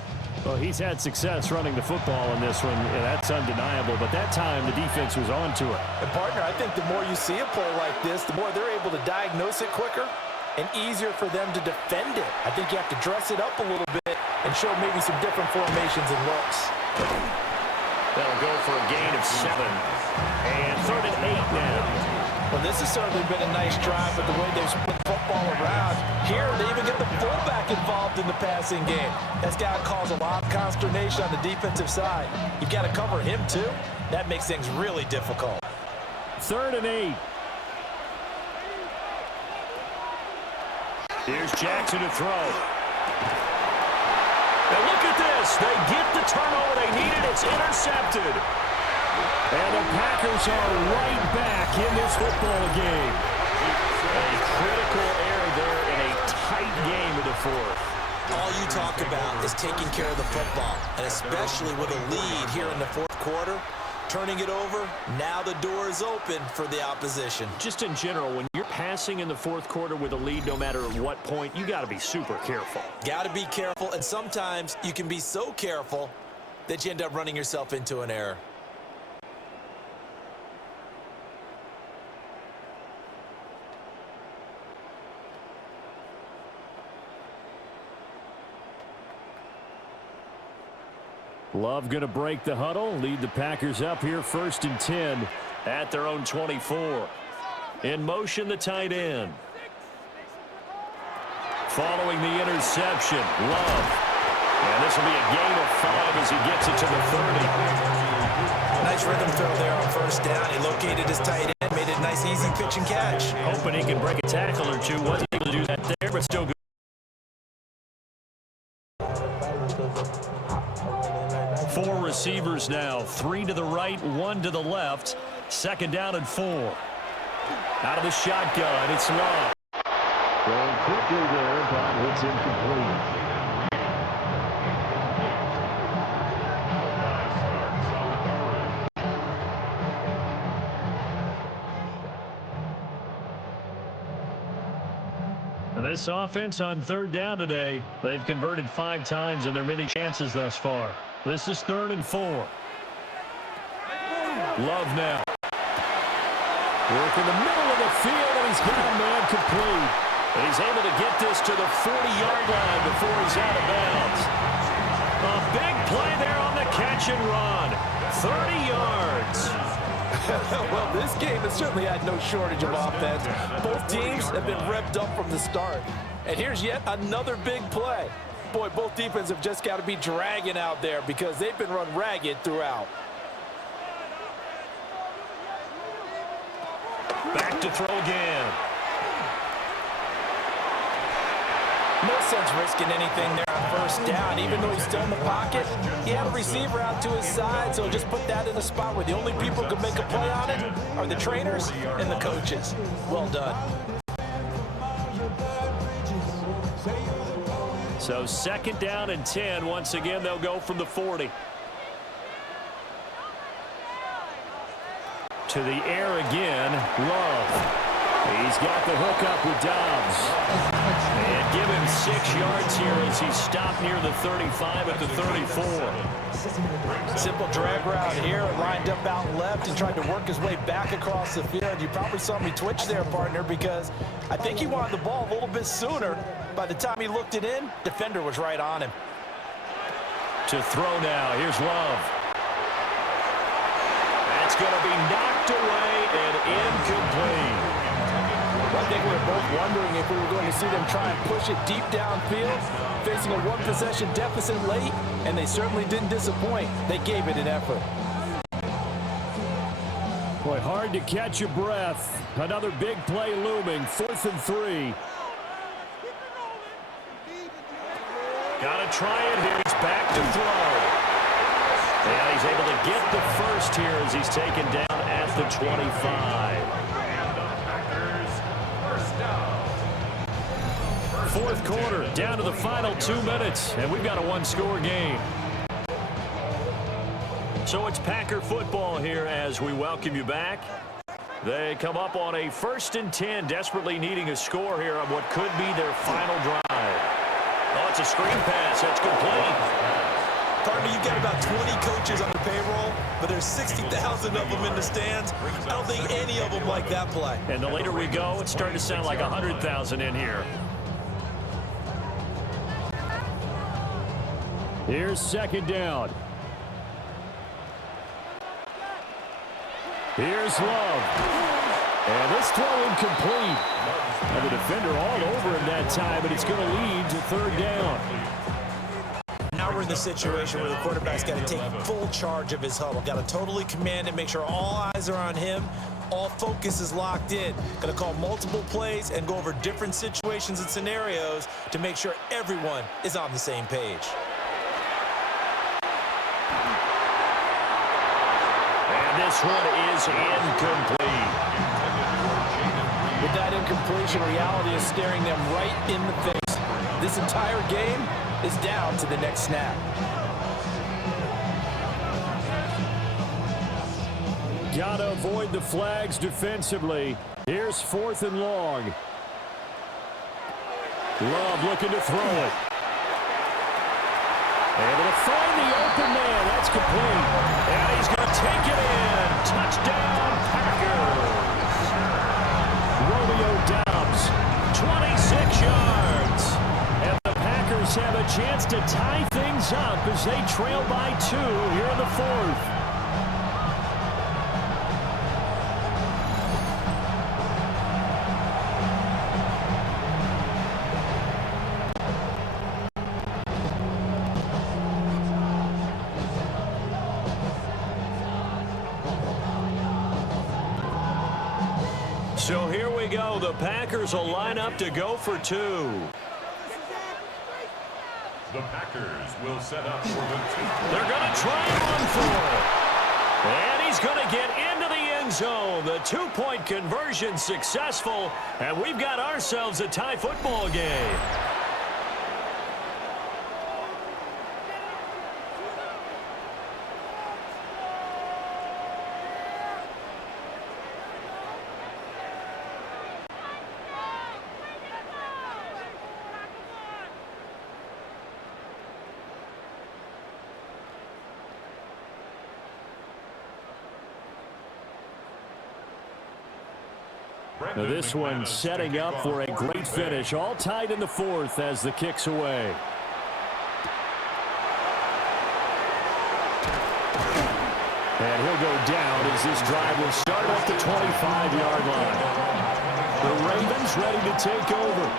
Well, he's had success running the football in this one, and that's undeniable. But that time, the defense was on to it. And, partner, I think the more you see a play like this, the more they're able to diagnose it quicker and easier for them to defend it. I think you have to dress it up a little bit and show maybe some different formations and looks. That'll go for a gain of 7. And 3rd and 8 now. Well, this has certainly been a nice drive, but the way they've split football around. Here, they even get the fullback involved in the passing game. That's got to cause a lot of consternation on the defensive side. You've got to cover him, too. That makes things really difficult. 3rd and 8. Here's Jackson to throw. And look at this. They get the turnover they needed. It's intercepted. And the Packers are right back in this football game. A critical error there in a tight game in the fourth. All you talk about is taking care of the football, and especially with a lead here in the fourth quarter, turning it over, now the door is open for the opposition. Just in general, when you're passing in the fourth quarter with a lead, no matter at what point, you got to be super careful. Got to be careful, and sometimes you can be so careful that you end up running yourself into an error. Love going to break the huddle, lead the Packers up here 1st and 10 at their own 24. In motion, the tight end. Following the interception, Love. And this will be a gain of 5 as he gets it to the 30. Nice rhythm throw there on 1st down. He located his tight end, made it a nice, easy pitch and catch. Hoping he can break a tackle or two. Wasn't able to do that there, but still good. 4 receivers now, 3 to the right, 1 to the left. 2nd down and 4. Out of the shotgun, it's Love. Going quickly there, but it's incomplete. This offense on 3rd down today, they've converted 5 times in their many chances thus far. This is 3rd and 4. Love now. Work in the middle of the field, and he's got a man complete. And he's able to get this to the 40-yard line before he's out of bounds. A big play there on the catch and run. 30 yards. Well, this game has certainly had no shortage of offense. Both teams have been revved up from the start. And here's yet another big play. Boy, both defenses have just got to be dragging out there because they've been run ragged throughout. Back to throw again. No sense risking anything there on 1st down. Even though he's still in the pocket, he had a receiver out to his side, so just put that in a spot where the only people who can make a play on it are the trainers and the coaches. Well done. So 2nd down and 10. Once again, they'll go from the 40. To the air again, Love. He's got the hook up with Dobbs. And give him 6 yards here as he's stopped near the 35 at the 34. Simple drag route here, lined up out left and tried to work his way back across the field. You probably saw me twitch there, partner, because I think he wanted the ball a little bit sooner. By the time he looked it in, defender was right on him. To throw now, here's Love. That's going to be knocked away and incomplete. I think we were both wondering if we were going to see them try and push it deep downfield, facing a 1-possession deficit late, and they certainly didn't disappoint. They gave it an effort. Boy, hard to catch your breath. Another big play looming, 4th and 3. Got to try it here. He's back to throw. And he's able to get the first here as he's taken down at the 25. 4th quarter, down to the final 2 minutes, and we've got a 1-score game. So it's Packer football here as we welcome you back. They come up on a 1st and 10, desperately needing a score here on what could be their final drive. Oh, it's a screen pass. That's complete. Partner, you've got about 20 coaches on the payroll, but there's 60,000 of them in the stands. I don't think any of them like that play. And the later we go, it's starting to sound like 100,000 in here. Here's 2nd down. Here's Love. And this throw incomplete. And the defender all over him that time, and it's going to lead to 3rd down. Now we're in the situation where the quarterback's got to take full charge of his huddle. Got to totally command it, make sure all eyes are on him. All focus is locked in. Going to call multiple plays and go over different situations and scenarios to make sure everyone is on the same page. this one is incomplete. With that incompletion, reality is staring them right in the face. This entire game is down to the next snap. Gotta avoid the flags defensively. Here's 4th and long. Love looking to throw it. Able to find the open man. That's complete. And he's going to take it in. Touchdown, Packers. Romeo Doubs, 26 yards. And the Packers have a chance to tie things up as they trail by 2 here in the 4th. So here we go. The Packers will line up to go for 2. The Packers will set up for the 2. They're going to try and run for it. And he's going to get into the end zone. The 2-point conversion successful. And we've got ourselves a tie football game. Now this one setting up for a great finish. All tied in the 4th as the kick's away. And he'll go down as this drive will start at the 25-yard line. The Ravens ready to take over.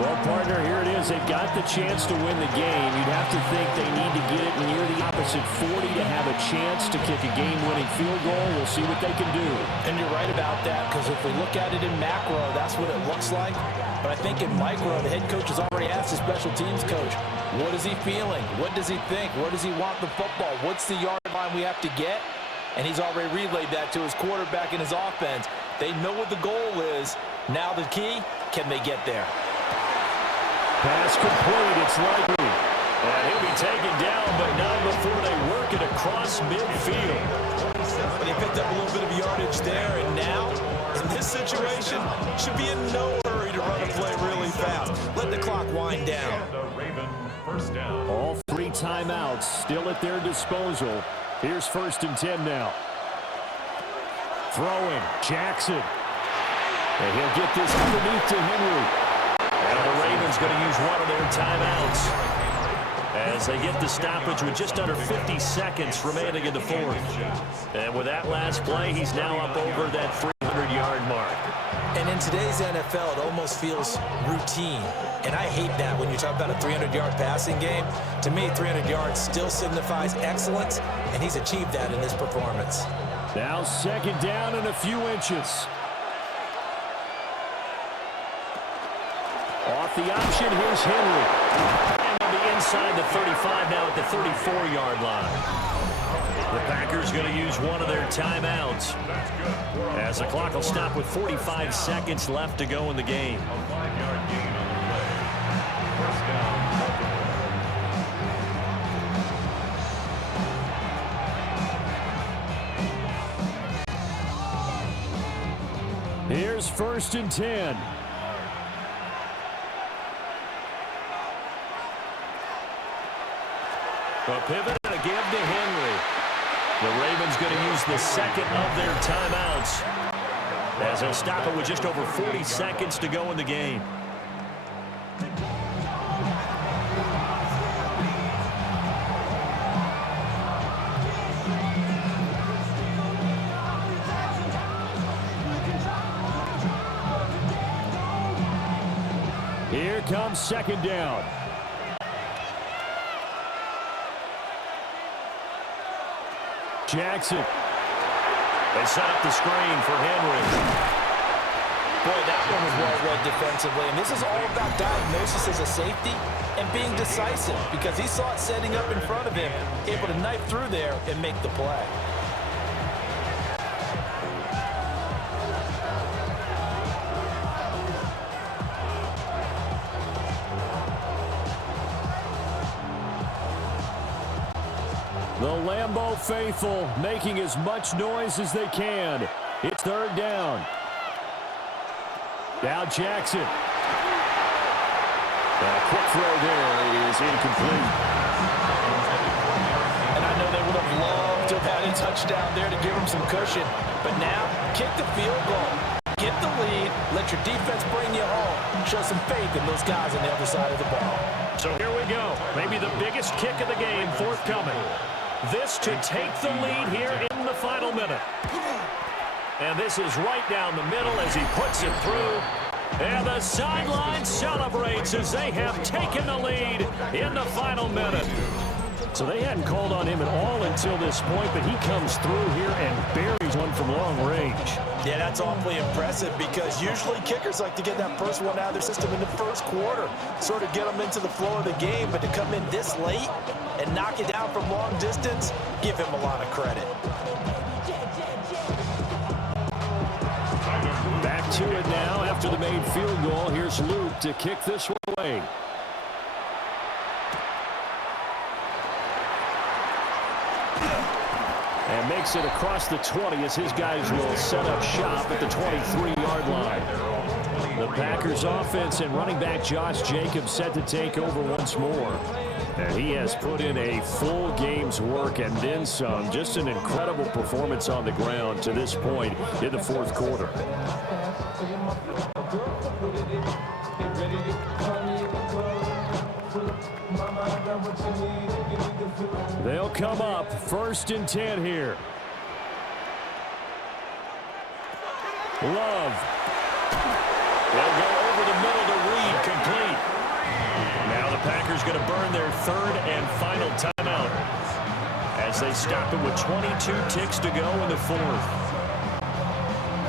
Well, partner, here it is. They got the chance to win the game. You'd have to think they need to get it near the opposite 40 to have a chance to kick a game-winning field goal. We'll see what they can do. And you're right about that, because if we look at it in macro, that's what it looks like. But I think in micro, the head coach has already asked the special teams coach, what is he feeling? What does he think? Where does he want the football? What's the yard line we have to get? And he's already relayed that to his quarterback and his offense. They know what the goal is. Now the key, can they get there? Pass complete, it's likely. And he'll be taken down, but not before they work it across midfield. But he picked up a little bit of yardage there, and now, in this situation, should be in no hurry to run a play really fast. Let the clock wind down. The Raven first down. All 3 timeouts still at their disposal. Here's 1st and 10 now. Throwing, Jackson. And he'll get this underneath to Henry. And the Ravens going to use one of their timeouts as they get the stoppage with just under 50 seconds remaining in the 4th. And with that last play, he's now up over that 300-yard mark. And in today's NFL, it almost feels routine. And I hate that when you talk about a 300-yard passing game. To me, 300 yards still signifies excellence, and he's achieved that in this performance. Now 2nd down and a few inches. Off the option, here's Henry. And they'll be inside the 35 now at the 34-yard line. The Packers going to use one of their timeouts as the clock will stop with 45 seconds left to go in the game. A 5-yard gain on the play. First down. Here's 1st and 10. A pivot and a give to Henry. The Ravens going to use the 2nd of their timeouts as they'll stop it with just over 40 seconds to go in the game. Here comes 2nd down. Jackson. They set up the screen for Henry. Boy, that one was well read defensively. And this is all about diagnosis as a safety and being decisive, because he saw it setting up in front of him, able to knife through there and make the play. The Lambeau faithful making as much noise as they can. It's third down. Now Jackson. A quick throw there is incomplete. And I know they would have loved to have had a touchdown there to give them some cushion. But now, kick the field goal. Get the lead. Let your defense bring you home. Show some faith in those guys on the other side of the ball. So here we go. Maybe the biggest kick of the game forthcoming. This to take the lead here in the final minute. And this is right down the middle as he puts it through. And the sideline celebrates as they have taken the lead in the final minute. So they hadn't called on him at all until this point, but he comes through here and buries one from long range. Yeah, that's awfully impressive because usually kickers like to get that first one out of their system in the first quarter, sort of get them into the flow of the game, but to come in this late and knock it down from long distance, give him a lot of credit. Back to it now after the made field goal. Here's Luke to kick this one away. And makes it across the 20 as his guys will set up shop at the 23-yard line. The Packers offense and running back Josh Jacobs set to take over once more. And he has put in a full game's work and then some. Just an incredible performance on the ground to this point in the fourth quarter. They'll come up 1st and 10 here. Love. They'll go over the middle to Reed, complete. Now the Packers going to burn their third and final timeout as they stop it with 22 ticks to go in the fourth.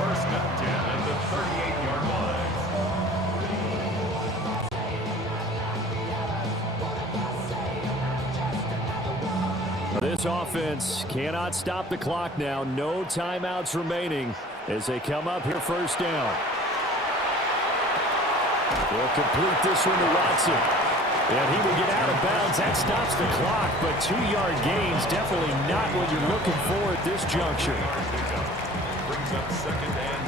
1st and 10 at the 38-yard line. This offense cannot stop the clock now. No timeouts remaining as they come up here 1st down. They'll complete this one to Watson. And he will get out of bounds. That stops the clock, but 2-yard gains definitely not what you're looking for at this juncture. Brings up 2nd and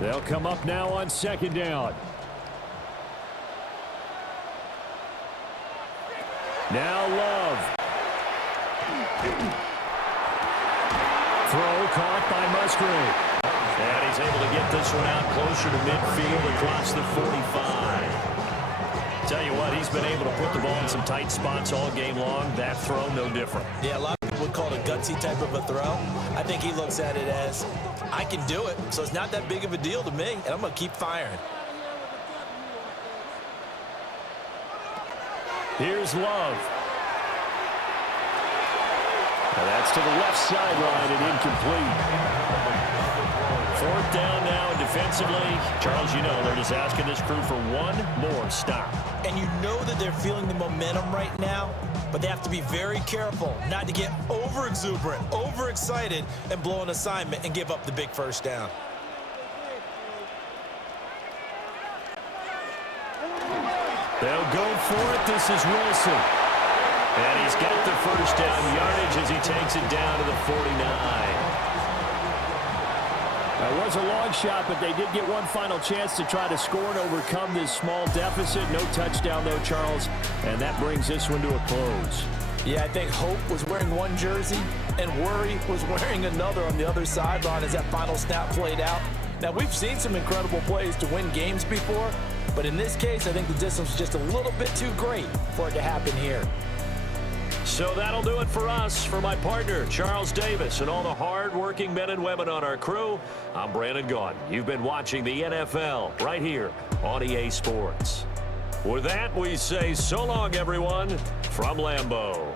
7. They'll come up now on 2nd down. Now Love. Throw caught by Musgrave. And he's able to get this one out closer to midfield across the 45. Tell you what, he's been able to put the ball in some tight spots all game long. That throw, no different. Yeah, a lot of people would call it a gutsy type of a throw. I think he looks at it as, I can do it, so it's not that big of a deal to me, and I'm going to keep firing. Here's Love. And that's to the left sideline and incomplete. 4th down now, and defensively, Charles, you know, they're just asking this crew for one more stop. And you know that they're feeling the momentum right now, but they have to be very careful not to get over-exuberant, over-excited, and blow an assignment and give up the big 1st down. They'll go for it. This is Wilson. And he's got the 1st down yardage as he takes it down to the 49. That was a long shot, but they did get one final chance to try to score and overcome this small deficit. No touchdown, though, Charles, and that brings this one to a close. Yeah, I think Hope was wearing one jersey and Worry was wearing another on the other sideline as that final snap played out. Now, we've seen some incredible plays to win games before, but in this case, I think the distance was just a little bit too great for it to happen here. So that'll do it for us. For my partner, Charles Davis, and all the hard-working men and women on our crew, I'm Brandon Gaudin. You've been watching the NFL right here on EA Sports. With that, we say so long, everyone, from Lambeau.